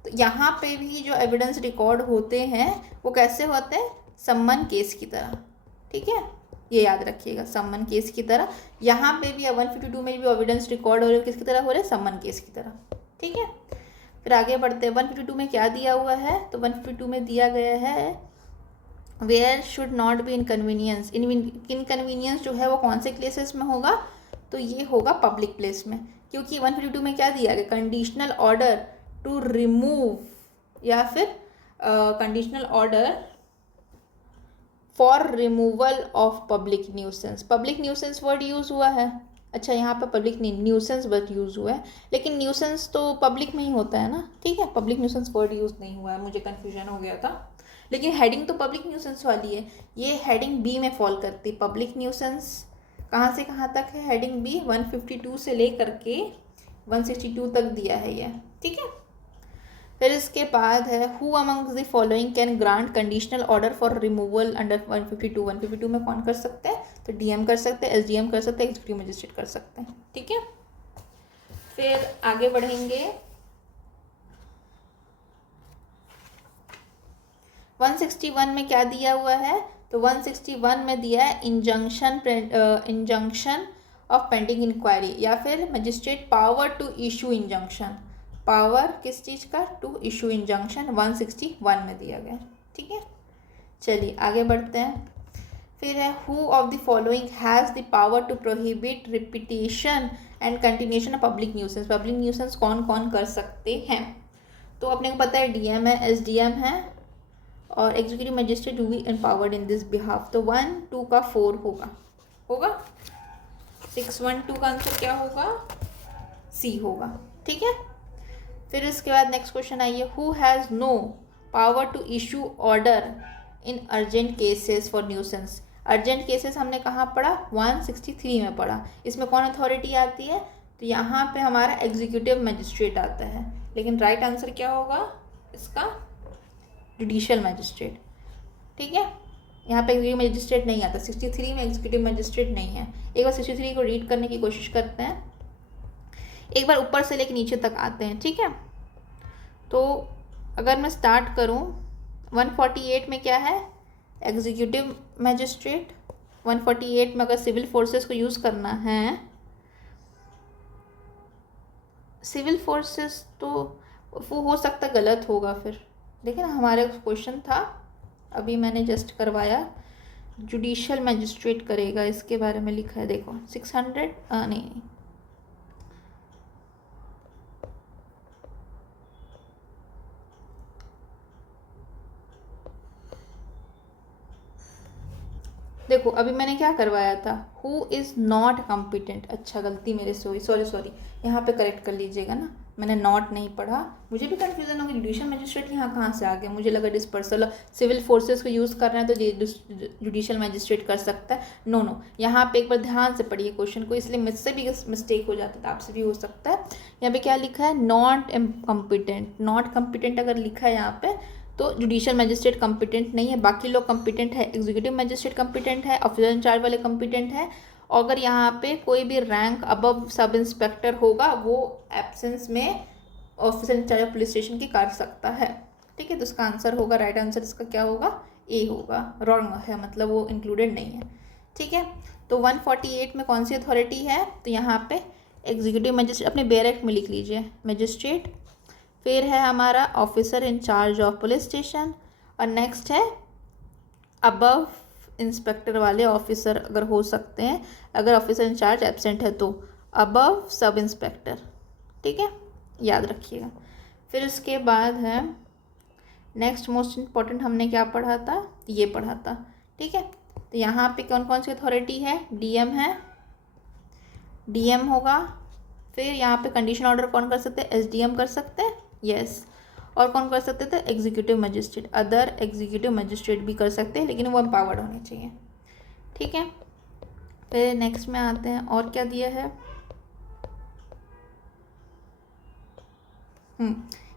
तो यहाँ पे भी जो एविडेंस रिकॉर्ड होते हैं वो कैसे होते हैं? सम्मन केस की तरह, ठीक है, ये याद रखिएगा, सम्मन केस की तरह। यहाँ पे भी 152 में भी एविडेंस रिकॉर्ड हो रहे हैं, किसकी तरह हो रहे हैं? सम्मन केस की तरह, ठीक है। फिर आगे बढ़ते हैं। 152 में क्या दिया हुआ है? तो 152 में दिया गया है where should not be inconvenience. Inconvenience जो है वो कौन से प्लेसेस में होगा? तो ये होगा पब्लिक प्लेस में, क्योंकि 152 में क्या दिया गया? कंडीशनल ऑर्डर टू रिमूव या फिर conditional order for removal of public nuisance. Public nuisance word use हुआ है। अच्छा, यहाँ पे पब्लिक नहीं, न्यूसेंस वर्ड यूज़ हुआ है, लेकिन न्यूसेंस तो पब्लिक में ही होता है ना, ठीक है। पब्लिक न्यूसेंस वर्ड यूज़ नहीं हुआ है, मुझे कन्फ्यूजन हो गया था, लेकिन हेडिंग तो पब्लिक न्यूसेंस वाली है। ये हेडिंग बी में फॉल करती है। पब्लिक न्यूसेंस कहाँ से कहाँ तक है? हेडिंग बी 152 से ले करके 162 तक दिया है ये, ठीक है। फिर इसके बाद है who amongst the following can grant conditional order for removal under 152। 152 में कौन कर सकते हैं? तो डीएम कर सकते हैं, एसडीएम कर सकते हैं, एग्जीक्यूटिव मजिस्ट्रेट कर सकते हैं, ठीक है। फिर आगे बढ़ेंगे। 161 में क्या दिया हुआ है? तो 161 में दिया है इंजंक्शन ऑफ पेंडिंग इंक्वायरी, या फिर magistrate power to issue injunction. Power किस चीज़ का? टू इशू इंजंक्शन 161 में दिया गया, ठीक है। चलिए आगे बढ़ते हैं। फिर है who of the following has the power to prohibit repetition and continuation of public nuisance. Public nuisance कौन कौन कर सकते हैं? तो अपने को पता है डीएम है, एसडीएम है और executive magistrate to be empowered in this behalf. तो 1, 2 का 4 होगा 612 का आंसर क्या होगा? सी होगा, ठीक है। फिर इसके बाद नेक्स्ट क्वेश्चन आइए। Who has no power to issue order in urgent cases for nuisance. Urgent cases हमने कहाँ पढ़ा? 163 में पढ़ा। इसमें कौन अथॉरिटी आती है? तो यहाँ पे हमारा एग्जीक्यूटिव मजिस्ट्रेट आता है, लेकिन राइट आंसर क्या होगा इसका? जुडिशियल मजिस्ट्रेट, ठीक है। यहाँ पे एग्जीक्यूटिव मजिस्ट्रेट नहीं आता, 63 में एग्जीक्यूटिव मजिस्ट्रेट नहीं है। एक बार 63 को रीड करने की कोशिश करते हैं, एक बार ऊपर से लेकर नीचे तक आते हैं, ठीक है। तो अगर मैं स्टार्ट करूँ 148 में क्या है? Executive magistrate. 148 में अगर सिविल फोर्सेस को यूज़ करना है, सिविल फोर्सेस तो वो हो सकता गलत होगा। फिर देखिए ना, हमारे क्वेश्चन था अभी मैंने जस्ट करवाया, जुडिशियल मजिस्ट्रेट करेगा, इसके बारे में लिखा है, देखो 600 नहीं, देखो अभी मैंने क्या करवाया था? Who is not competent. अच्छा, गलती मेरे से हुई, सॉरी, यहाँ पे करेक्ट कर लीजिएगा ना, मैंने नॉट नहीं पढ़ा, मुझे भी कन्फ्यूजन हो गई, जुडिशियल मजिस्ट्रेट यहाँ कहाँ से आ गया, मुझे लगा डिस्पर्सल सिविल फोर्सेस को यूज़ कर रहे हैं तो जुडिशियल मजिस्ट्रेट कर सकता है। नो, यहाँ पे एक बार ध्यान से पढ़िए क्वेश्चन को, इसलिए मुझसे भी मिस्टेक हो जाता था, आपसे भी हो सकता है। यहाँ पे क्या लिखा है? Not competent. नॉट कॉम्पिटेंट अगर लिखा है यहाँ पे तो जुडिशियल मजिस्ट्रेट कॉम्पिटेंट नहीं है, बाकी लोग कॉम्पिटेंट है। एग्जीक्यूटिव मजिस्ट्रेट कॉम्पिटेंट है, ऑफिसर इंचार्ज वाले कॉम्पिटेंट है, और अगर यहाँ पे कोई भी रैंक अबव सब इंस्पेक्टर होगा वो एब्सेंस में officer in charge of police station की कर सकता है, ठीक है। तो इसका आंसर होगा, राइट आंसर इसका क्या होगा? ए होगा। रॉन्ग है, मतलब वो इंक्लूडेड नहीं है, ठीक है। तो 148 में कौन सी अथॉरिटी है? तो यहाँ पे एग्जीक्यूटिव मजिस्ट्रेट, अपने बैरक में लिख लीजिए मजिस्ट्रेट। फिर है हमारा officer in charge of police station, और नेक्स्ट है अबव इंस्पेक्टर वाले ऑफिसर अगर हो सकते हैं, अगर ऑफिसर इंचार्ज एब्सेंट है तो अबव सब इंस्पेक्टर, ठीक है, याद रखिएगा। फिर उसके बाद है नेक्स्ट मोस्ट इम्पॉर्टेंट हमने क्या पढ़ा था, ये पढ़ा था, ठीक है। तो यहाँ पे कौन कौन सी अथॉरिटी है, डीएम है, डीएम होगा। फिर यहाँ पे कंडीशन ऑर्डर कौन कर सकते हैं, एसडीएम कर सकते हैं, यस। और कौन कर सकते थे, executive magistrate, other executive magistrate भी कर सकते हैं, लेकिन वो एम्पावर्ड होने चाहिए, ठीक है। फिर नेक्स्ट में आते हैं, और क्या दिया है, ये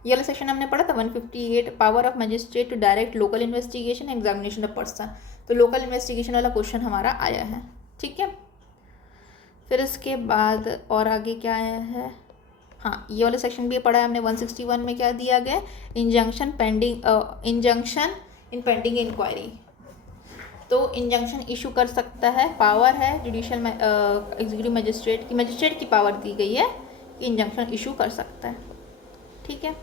वाला सेक्शन हमने पढ़ा था 158, power of magistrate to direct local investigation examination of person. तो लोकल इन्वेस्टिगेशन वाला क्वेश्चन हमारा आया है, ठीक है। फिर इसके बाद और आगे क्या आया है, हाँ ये वाला सेक्शन भी पढ़ा है हमने। 161 में क्या दिया गया, इंजंक्शन पेंडिंग, इंजंक्शन इन पेंडिंग इंक्वायरी। तो इंजंक्शन इशू कर सकता है, पावर है जुडिशियल एग्जीक्यूटिव मजिस्ट्रेट की, मजिस्ट्रेट की पावर दी गई है कि इंजंक्शन इशू कर सकता है, ठीक है।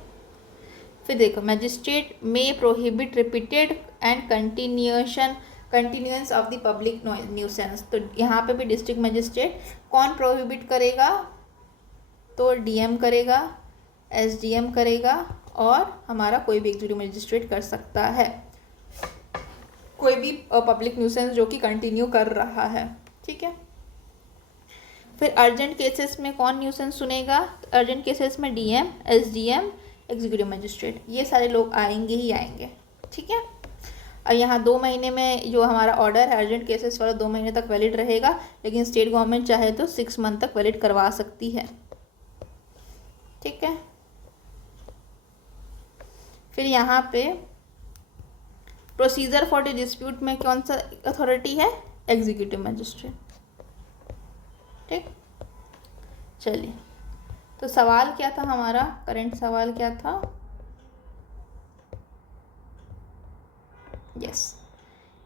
फिर देखो, मजिस्ट्रेट में prohibit repeated and continuance of the public nuisance. तो यहाँ पे भी डिस्ट्रिक्ट मजिस्ट्रेट कौन प्रोहिबिट करेगा, तो डीएम करेगा, एसडीएम करेगा, और हमारा कोई भी एग्जीक्यूटिव मजिस्ट्रेट कर सकता है, कोई भी पब्लिक न्यूसेंस जो कि कंटिन्यू कर रहा है, ठीक है। फिर अर्जेंट केसेस में कौन न्यूसेंस सुनेगा, अर्जेंट केसेस में डीएम, एसडीएम, एग्जीक्यूटिव मजिस्ट्रेट, ये सारे लोग आएंगे ही आएंगे, ठीक है। और यहाँ 2 महीने में जो हमारा ऑर्डर है अर्जेंट केसेस वाला 2 महीने तक वैलिड रहेगा, लेकिन स्टेट गवर्नमेंट चाहे तो 6 मंथ तक वैलिड करवा सकती है, ठीक है। फिर यहाँ पे प्रोसीजर फॉर द डिस्प्यूट में कौन सा अथॉरिटी है, एग्जीक्यूटिव मजिस्ट्रेट, ठीक। चलिए, तो सवाल क्या था हमारा, करंट सवाल क्या था, यस,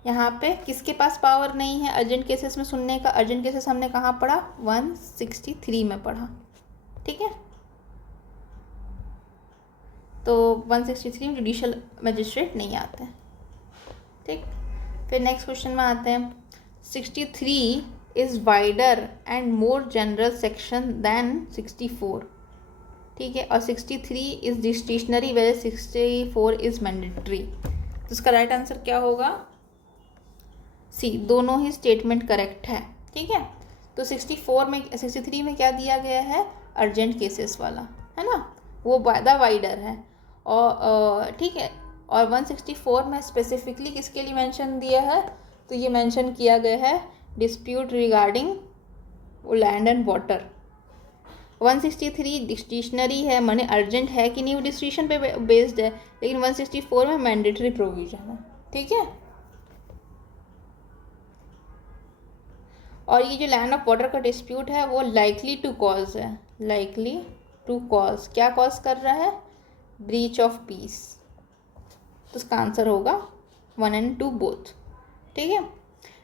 यहाँ पे किसके पास पावर नहीं है अर्जेंट केसेस में सुनने का, अर्जेंट केसेस हमने कहाँ पढ़ा, 163 में पढ़ा, ठीक है। तो 163 में जुडिशियल मजिस्ट्रेट नहीं आते हैं, ठीक। फिर नेक्स्ट क्वेश्चन में आते हैं, 63 is wider and more general section than 64, ठीक है। और 63 is discretionary where 64 is mandatory. तो इसका राइट आंसर क्या होगा, सी, दोनों ही स्टेटमेंट करेक्ट है, ठीक है। तो 63 में क्या दिया गया है, अर्जेंट केसेस वाला है ना, वो ज़्यादा वाइडर है, और ठीक है। और 164 में स्पेसिफिकली किसके लिए मेंशन दिया है, तो ये मेंशन किया गया है dispute regarding land and water. 163 discretionary है, माने अर्जेंट है कि नहीं वो डिस्क्रिशन पे बेस्ड है, लेकिन 164 में मैंडेटरी प्रोविजन है, ठीक है। और ये जो लैंड ऑफ वाटर का डिस्प्यूट है वो लाइकली टू कॉज है, लाइकली टू कॉज, क्या कॉज कर रहा है, ब्रीच ऑफ पीस। तो इसका आंसर होगा 1 and 2 बोथ, ठीक है।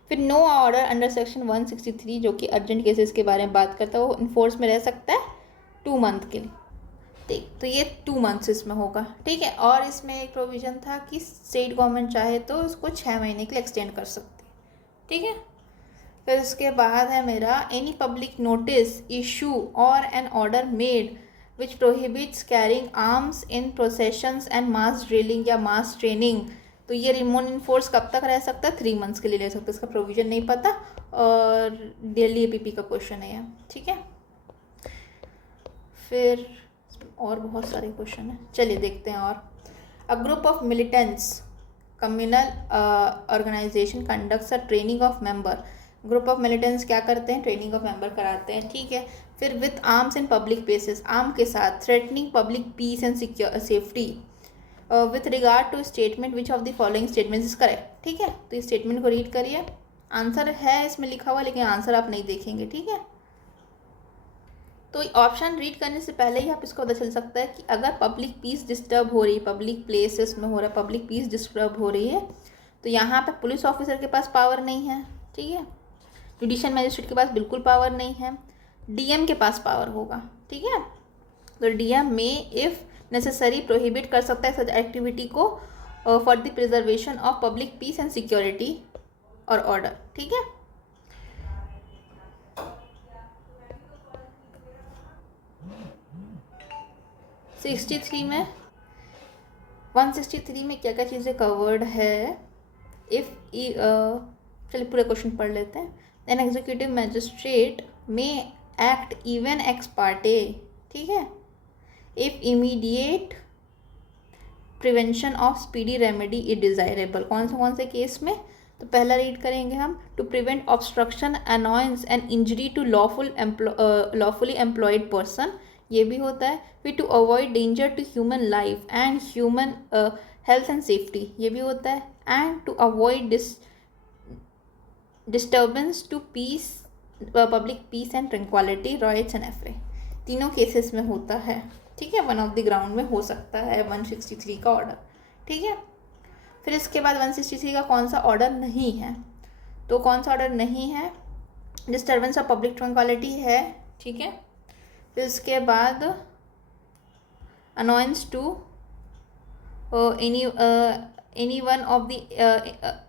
फिर नो ऑर्डर अंडर सेक्शन 163 जो कि अर्जेंट केसेस के बारे में बात करता है, वो इन्फोर्स में रह सकता है 2 मंथ के लिए, ठीक। तो ये 2 मंथ्स इसमें होगा, ठीक है। और इसमें एक प्रोविज़न था कि स्टेट गवर्नमेंट चाहे तो उसको 6 महीने के लिए एक्सटेंड कर सकती है, ठीक है। फिर उसके बाद है मेरा, एनी पब्लिक नोटिस इशू और an order made which prohibits carrying arms in processions and mass drilling या मास ट्रेनिंग। तो ये रिमोन इन्फोर्स कब तक रह सकता है, 3 मंथ्स के लिए ले सकते हैं, इसका प्रोविज़न नहीं पता, और दिल्ली एपीपी का क्वेश्चन है यह, ठीक है। फिर और बहुत सारे क्वेश्चन हैं, चलिए देखते हैं। और a group of militants communal organisation conducts a training of member, group of militants क्या करते हैं, ट्रेनिंग ऑफ मेंबर कराते हैं, ठीक है। फिर with arms in public places, arm के साथ, threatening public peace and safety with regard to statement which of the following statement is correct, ठीक है। तो इस स्टेटमेंट को रीड करिए, आंसर है इसमें लिखा हुआ, लेकिन आंसर आप नहीं देखेंगे, ठीक है। तो ऑप्शन रीड करने से पहले ही आप इसको पता चल सकता है कि अगर पब्लिक पीस डिस्टर्ब हो रही है, पब्लिक प्लेसेस में हो रहा है, पब्लिक पीस डिस्टर्ब हो रही है, तो यहाँ पे पुलिस ऑफिसर के पास पावर नहीं है, ठीक है। जुडिशियल मजिस्ट्रेट के पास बिल्कुल पावर नहीं है, डीएम के पास पावर होगा, ठीक है। तो डीएम में इफ़ नेसेसरी प्रोहिबिट कर सकता है सच एक्टिविटी को for the preservation of public peace and security और ऑर्डर, ठीक है। सिक्सटी 63 में 163 में क्या क्या चीज़ें कवर्ड है, इफ़ चलिए पूरे क्वेश्चन पढ़ लेते हैं। An executive magistrate may act even ex parte, ठीक है, if immediate prevention of speedy remedy is desirable. कौन से केस में? तो पहला रीड करेंगे हम, to prevent obstruction, annoyance and injury to lawfully employed person, ये भी होता है। फिर to avoid danger to human life and human health and safety, ये भी होता है। And to avoid disturbance to peace, public peace and tranquillity, riots and एफरे, तीनों केसेस में होता है, ठीक है। वन ऑफ द ग्राउंड में हो सकता है 163 का ऑर्डर, ठीक है। फिर इसके बाद 163 का कौन सा ऑर्डर नहीं है? तो कौन सा ऑर्डर नहीं है? डिस्टर्बेंस ऑफ पब्लिक ट्रैंक्विलिटी है, ठीक है। फिर इसके बाद annoyance to any one of the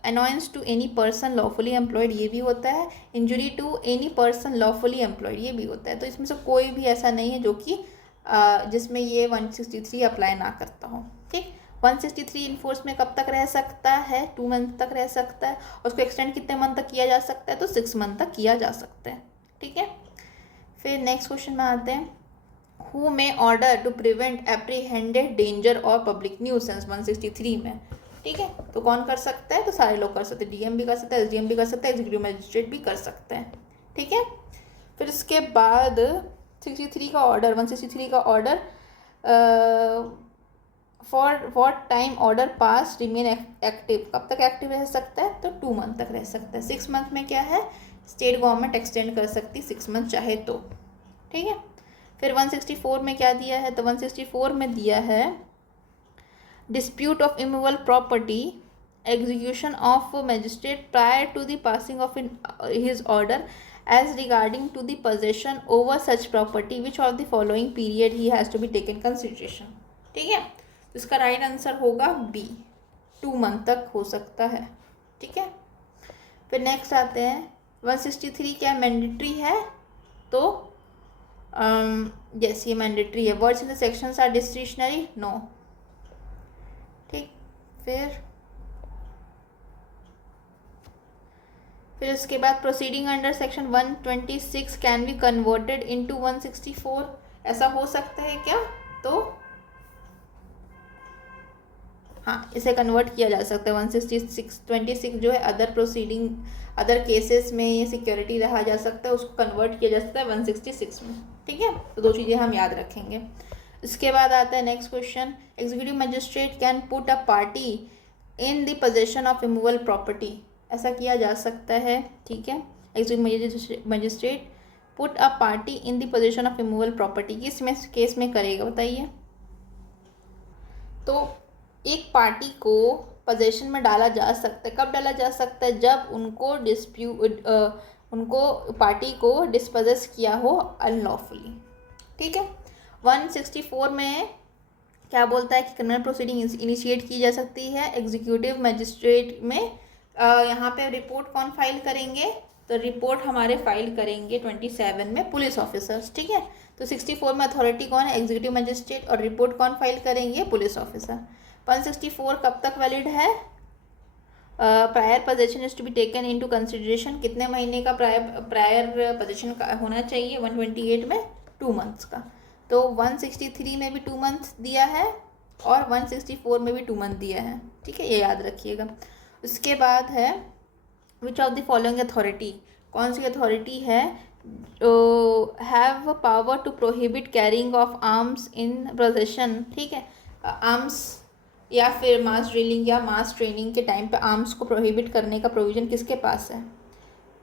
annoyance to any person lawfully employed, ये भी होता है। Injury to any person lawfully employed, ये भी होता है। तो इसमें से कोई भी ऐसा नहीं है जो कि जिसमें ये 163 अप्लाई ना करता हो, ठीक। 163 इन्फोर्स में कब तक रह सकता है? 2 मंथ तक रह सकता है। उसको एक्सटेंड कितने मंथ तक किया जा सकता है? तो 6 मंथ तक किया जा सकता है, ठीक है। फिर नेक्स्ट क्वेश्चन में आते हैं, who may order to prevent apprehended danger और पब्लिक न्यूसेंस 163 में, ठीक है। तो कौन कर सकता है? तो सारे लोग कर सकते हैं, डीएम भी कर सकता है, एसडीएम भी कर सकता है, एग्जीक्यूटिव मजिस्ट्रेट भी कर सकते हैं, ठीक है। फिर इसके बाद 163 का order for what time order pass remain active, कब तक एक्टिव रह सकता है? तो 2 मंथ तक रह सकता है। 6 मंथ में क्या है, स्टेट गवर्नमेंट एक्सटेंड कर सकती 6 मंथ चाहे तो, ठीक है। फिर 164 में क्या दिया है? तो 164 में दिया है dispute of immovable property, execution of magistrate prior to the passing of his order as regarding to the possession over such property which of the following period he has to be taken consideration, ठीक है। तो इसका राइट आंसर होगा बी, 2 मंथ तक हो सकता है, ठीक है। फिर नेक्स्ट आते हैं 163 क्या मैंडेटरी है? तो यस ये मैंडेटरी है। Words in the sections are discretionary, no, ठीक। फिर उसके बाद proceeding under section 126 can be converted into 164, ऐसा हो सकता है क्या? तो हाँ, इसे कन्वर्ट किया जा सकता है। 126 जो है अदर प्रोसीडिंग, अदर केसेस में ये सिक्योरिटी रहा जा सकता है, उसको कन्वर्ट किया जा सकता है 166 में, ठीक है। तो 2 चीज़ें हम याद रखेंगे। इसके बाद आता है next question, executive magistrate can put a party in the possession of immovable property, ऐसा किया जा सकता है, ठीक है। Executive magistrate put a party in the position of immovable property, किस में केस में करेगा बताइए? तो एक पार्टी को पोजीशन में डाला जा सकता है, कब डाला जा सकता है? जब उनको पार्टी को डिस्पोजेस किया हो अनलॉफुली, ठीक है। 164 में क्या बोलता है कि क्रिमिनल प्रोसीडिंग इनिशिएट की जा सकती है एग्जीक्यूटिव मजिस्ट्रेट में। यहाँ पे रिपोर्ट कौन फाइल करेंगे? तो रिपोर्ट हमारे फाइल करेंगे 27 में पुलिस ऑफिसर्स, ठीक है। तो 64 में अथॉरिटी कौन है? एग्जीक्यूटिव मजिस्ट्रेट, और रिपोर्ट कौन फाइल करेंगे? Police officer. 164 कब तक वैलिड है? Prior position is to be taken into consideration, कितने महीने का प्रायर पोजीशन का होना चाहिए? 128 में 2 मंथ्स का। तो 163 में भी 2 मंथ्स दिया है और 164 में भी 2 मंथ दिया है, ठीक है, ये याद रखिएगा। उसके बाद है which of the following authority, कौन सी अथॉरिटी है have power to prohibit carrying of arms in possession, ठीक है। आर्म्स या फिर मास ड्रिलिंग या मास ट्रेनिंग के टाइम पे आर्म्स को प्रोहिबिट करने का प्रोविजन किसके पास है?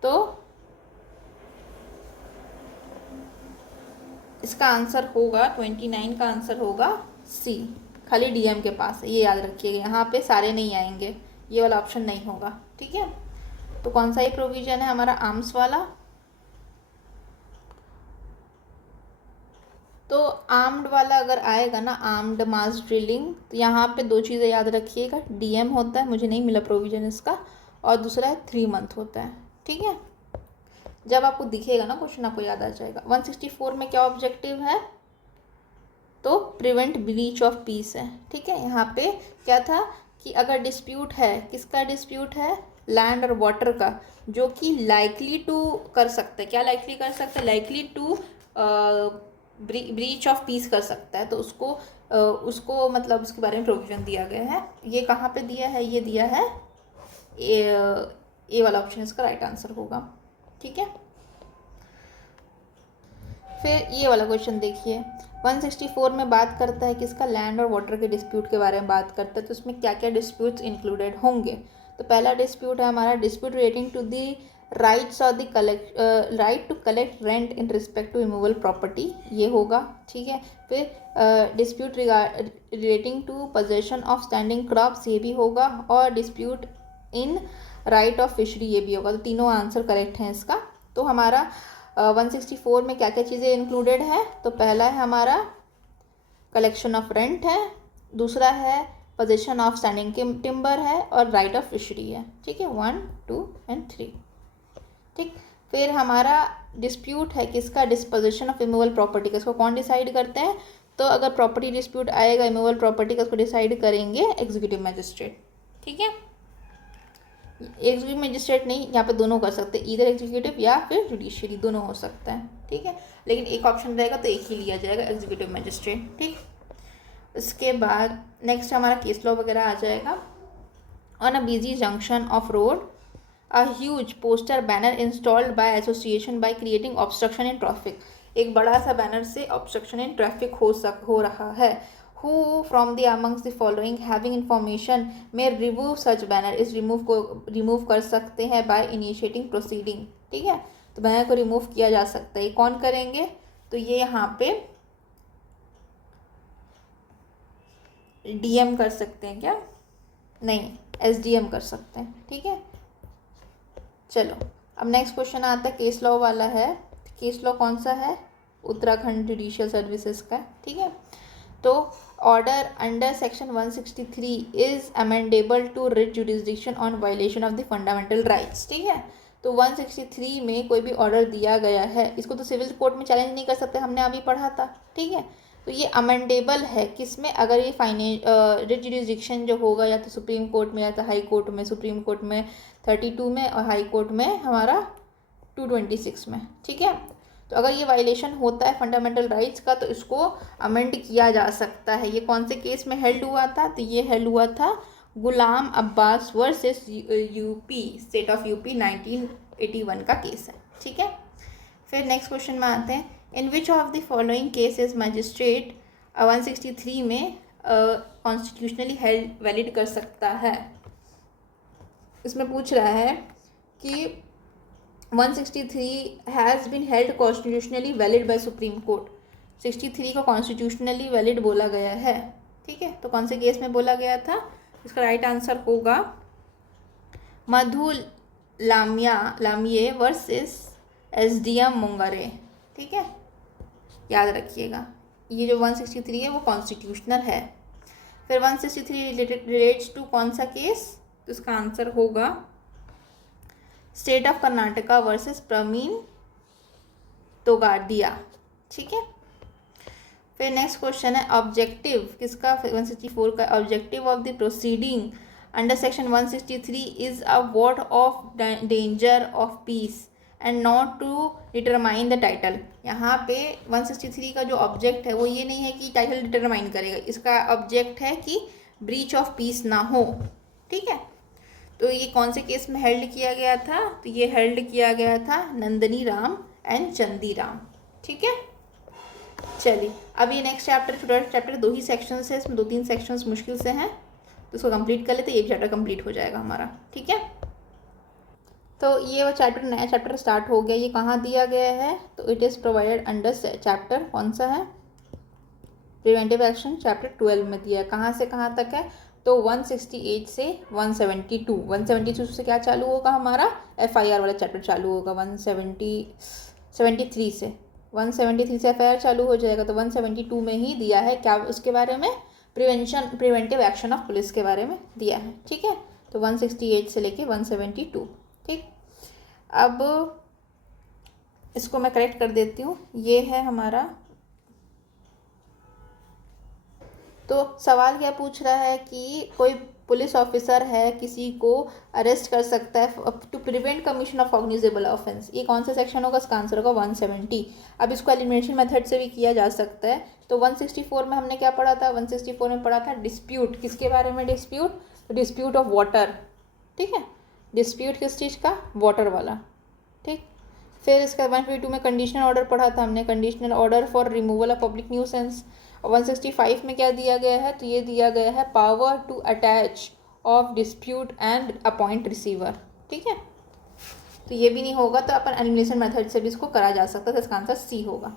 तो इसका आंसर होगा 29 का आंसर होगा सी, खाली डीएम के पास है, ये याद रखिएगा। यहाँ पे सारे नहीं आएंगे, ये वाला ऑप्शन नहीं होगा, ठीक है। तो कौन सा ये प्रोविजन है हमारा? आर्म्स वाला। तो आर्म्ड वाला अगर आएगा ना, आर्म्ड मास ड्रिलिंग, तो यहाँ पे 2 चीज़ें याद रखिएगा, डीएम होता है, मुझे नहीं मिला प्रोविजन इसका, और दूसरा है 3 मंथ होता है, ठीक है। जब आपको दिखेगा ना क्वेश्चन आपको याद आ जाएगा। 164 में क्या ऑब्जेक्टिव है? तो प्रिवेंट ब्रीच ऑफ पीस है। ठीक है, यहाँ पे क्या था कि अगर डिस्प्यूट है, किसका डिस्प्यूट है, लैंड और वाटर का, जो कि लाइकली टू कर सकते हैं, क्या लाइकली कर सकते हैं, likely to breach of peace कर सकता है, तो उसको मतलब उसके बारे में प्रोविजन दिया गया है। ये कहाँ पे दिया है, ये दिया है ए वाला ऑप्शन इसका राइट आंसर होगा। ठीक है, फिर ये वाला क्वेश्चन देखिए, 164 में बात करता है किसका, लैंड और वाटर के डिस्प्यूट के बारे में बात करता है, तो उसमें क्या क्या डिस्प्यूट्स इंक्लूडेड होंगे। तो पहला डिस्प्यूट है हमारा dispute relating to the rights और the right to collect rent in respect to removal property, ये होगा। ठीक है, फिर dispute relating to possession of standing crops, ये भी होगा, और dispute in right of fishery, ये भी होगा। तो तीनों आंसर करेक्ट हैं इसका। तो हमारा 164 में क्या क्या चीज़ें इंक्लूडेड है, तो पहला है हमारा कलेक्शन ऑफ रेंट है, दूसरा है पोजीशन ऑफ स्टैंडिंग टिम्बर है, और राइट ऑफ फिशरी है। ठीक है, 1, 2 एंड 3। ठीक, फिर हमारा डिस्प्यूट है किसका, डिस्पोजिशन ऑफ इमूवेबल प्रॉपर्टी का, इसको कौन डिसाइड करते हैं, तो अगर प्रॉपर्टी डिस्प्यूट आएगा इमूवेबल प्रॉपर्टी का, उसको डिसाइड करेंगे एग्जीक्यूटिव मैजिस्ट्रेट। ठीक है, एग्जीक्यूटिव मैजिस्ट्रेट नहीं, यहाँ पे दोनों कर सकते हैं, इधर एग्जीक्यूटिव या फिर जुडिशियरी, दोनों हो सकता है। ठीक है, लेकिन एक ऑप्शन रहेगा तो एक ही लिया जाएगा, एग्जीक्यूटिव मैजिस्ट्रेट। ठीक, उसके बाद नेक्स्ट हमारा केस लॉ वगैरह आ जाएगा। On a busy junction of road a huge poster banner installed by association by creating obstruction in traffic, एक बड़ा सा बैनर से ऑब्स्ट्रक्शन इन ट्रैफिक हो रहा है। Who from the amongst the following having information may remove such banner, इस रिमूव कर सकते हैं by initiating proceeding। ठीक है, तो बैनर को रिमूव किया जा सकता है, ये कौन करेंगे, तो ये यहाँ पे डीएम कर सकते हैं, क्या नहीं, एसडीएम कर सकते हैं। ठीक है, चलो अब नेक्स्ट क्वेश्चन आता है, केस लॉ वाला है। केस लॉ कौन सा है, उत्तराखंड जुडिशियल सर्विसेज का। ठीक है, तो order under section 163 is amenable to writ jurisdiction on violation of the fundamental rights. ठीक है, तो 163 में कोई भी ऑर्डर दिया गया है, इसको तो सिविल कोर्ट में चैलेंज नहीं कर सकते, हमने अभी पढ़ा था। ठीक है, तो ये अमेंडेबल है किसमें, अगर ये रिट जुरिस्डिक्शन जो होगा या तो सुप्रीम कोर्ट में या तो हाई कोर्ट में, सुप्रीम कोर्ट में 32 में और हाई कोर्ट में हमारा 226 में। ठीक है, तो अगर ये वायलेशन होता है फंडामेंटल राइट्स का तो इसको अमेंड किया जा सकता है। ये कौन से केस में हेल्ड हुआ था, तो ये हेल्ड हुआ था Ghulam Abbas versus UP, state of UP, 1981 का केस है। ठीक है, फिर नेक्स्ट क्वेश्चन में आते हैं, in which of the following cases magistrate 163 में कॉन्स्टिट्यूशनली हेल्ड वैलिड कर सकता है। इसमें पूछ रहा है कि 163 has been held constitutionally valid by Supreme Court, 63 को कॉन्स्टिट्यूशनली वैलिड बोला गया है। ठीक है, तो कौन से केस में बोला गया था, इसका राइट आंसर होगा मधु लामिये वर्सेस एसडीएम मुंगरे। ठीक है, याद रखिएगा, ये जो 163 है वो कॉन्स्टिट्यूशनल है। फिर 163 रिलेट्स टू कौन सा केस, तो इसका आंसर होगा state of Karnataka versus Pravin Togadia. ठीक है, फिर नेक्स्ट क्वेश्चन है ऑब्जेक्टिव किसका, 164 का, objective of the proceeding under section 163 is a what of danger of peace and not to determine the title. यहाँ पे 163 का जो ऑब्जेक्ट है वो ये नहीं है कि टाइटल डिटरमाइन करेगा, इसका ऑब्जेक्ट है कि ब्रीच ऑफ पीस ना हो। ठीक है, तो ये कौन से केस में हेल्ड किया गया था, तो ये हेल्ड किया गया था नंदनी राम एंड चंदी राम। ठीक है, चलिए अब ये नेक्स्ट चैप्टर 2 ही सेक्शंस है, इसमें 2-3 सेक्शंस मुश्किल से हैं, तो इसको कंप्लीट कर लेते, एक चैप्टर कंप्लीट हो जाएगा हमारा। ठीक है, तो ये वो चैप्टर, नया चैप्टर स्टार्ट हो गया, ये कहाँ दिया गया है, तो it is provided under chapter कौन सा है, प्रिवेंटिव एक्शन, चैप्टर 12 में दिया है। कहाँ से कहाँ तक है, तो 168 से 172, 172 से क्या चालू होगा हमारा, FIR वाला चैप्टर चालू होगा, 173 से 173 से FIR चालू हो जाएगा, तो 172 में ही दिया है क्या, उसके बारे में प्रिवेंटिव एक्शन ऑफ पुलिस के बारे में दिया है। ठीक है, तो 168 से लेके 172। ठीक, अब इसको मैं करेक्ट कर देती हूँ, ये है हमारा तो सवाल क्या पूछ रहा है कि कोई पुलिस ऑफिसर है, किसी को अरेस्ट कर सकता है to prevent commission of cognizable offence. ये कौन सा सेक्शन होगा? इसका आंसर होगा 170। अब इसको एलिमिनेशन मेथड से भी किया जा सकता है। तो 164 में हमने क्या पढ़ा था? 164 में पढ़ा था डिस्प्यूट। किसके बारे में डिस्प्यूट? तो डिस्प्यूट ऑफ वाटर, ठीक है। डिस्प्यूट किस चीज़ का? वाटर वाला, ठीक। फिर इसका 152 में कंडीशनल ऑर्डर पढ़ा था हमने, conditional order for removal of public nuisance. और 165 में क्या दिया गया है? तो ये दिया गया है power to attach of dispute and appoint receiver, ठीक है। तो ये भी नहीं होगा, तो अपन एलिमिनेशन मेथड से भी इसको करा जा सकता है। तो इसका आंसर सी होगा।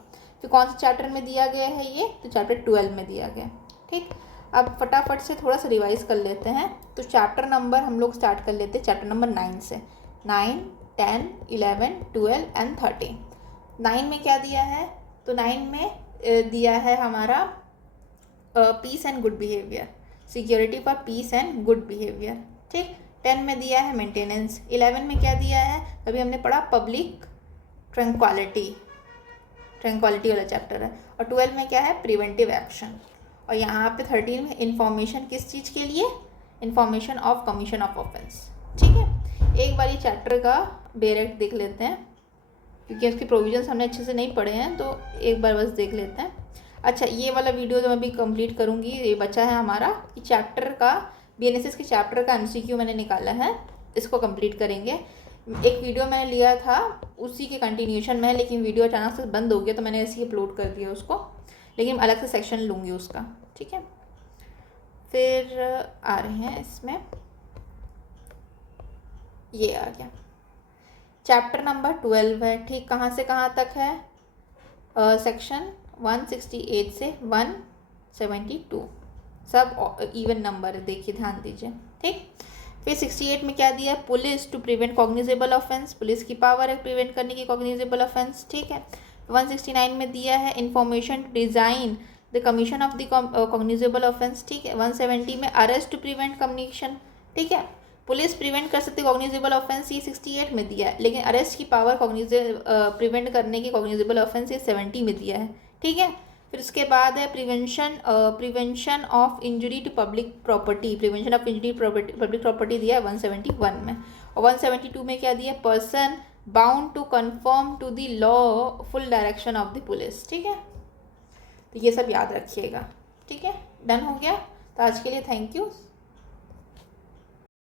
फिर कौन से चैप्टर में दिया गया है ये? तो चैप्टर 12 में दिया गया, ठीक। अब फटाफट से थोड़ा सा रिवाइज कर लेते हैं। तो चैप्टर नंबर हम लोग स्टार्ट कर लेते हैं चैप्टर नंबर 9 से। 9, 10, 11, 12 एंड 13। 9 में क्या दिया है? तो 9 में दिया है हमारा peace and good behaviour, security for peace and good behaviour, ठीक। 10 में दिया है मेंटेनेंस। 11 में क्या दिया है? अभी हमने पढ़ा पब्लिक ट्रैंक्विलिटी वाला चैप्टर है। और 12 में क्या है? Preventive action. और यहाँ पे 13 में इंफॉर्मेशन किस चीज़ के लिए? Information of commission of offence, ठीक है। एक बार ये चैप्टर का डायरेक्ट देख लेते हैं, क्योंकि उसके प्रोविजंस हमने अच्छे से नहीं पढ़े हैं, तो एक बार बस देख लेते हैं। अच्छा, ये वाला वीडियो तो मैं भी कंप्लीट करूँगी। ये बचा है हमारा कि चैप्टर का, BNSS के चैप्टर का MCQ मैंने निकाला है, इसको कंप्लीट करेंगे। एक वीडियो मैंने लिया था उसी के कंटिन्यूशन में है, लेकिन वीडियो अचानक से बंद हो गया तो मैंने ऐसे ही अपलोड कर दिया उसको, लेकिन अलग से सेक्शन लूँगी उसका, ठीक है। फिर आ रहे हैं इसमें, ये आ गया चैप्टर नंबर 12 है, ठीक। कहाँ से कहाँ तक है? सेक्शन 168 से 172, सब इवन नंबर है, देखिए ध्यान दीजिए, ठीक। फिर 68 में क्या दिया? Police to prevent cognizable offence, police की पावर है प्रिवेंट करने की कॉग्निजेबल ऑफेंस, ठीक है। 169 में दिया है information to design the commission of the cognizable offence, ठीक है। 170 में अरेस्ट टू प्रिवेंट कम्युनिकेशन, ठीक है। पुलिस प्रिवेंट कर सकती है कॉग्निजेबल ऑफेंस, ये 68 में दिया है, लेकिन अरेस्ट की पावर प्रिवेंट करने की कॉग्निजेबल ऑफेंस ये 70 में दिया है, ठीक है। फिर उसके बाद है prevention of injury to public property, prevention of injury public property दिया है 171 में। और 172 में क्या दिया? Person bound to conform to the lawful direction of the police, ठीक है। तो ये सब याद रखिएगा, ठीक है। डन हो गया। तो आज के लिए थैंक यू।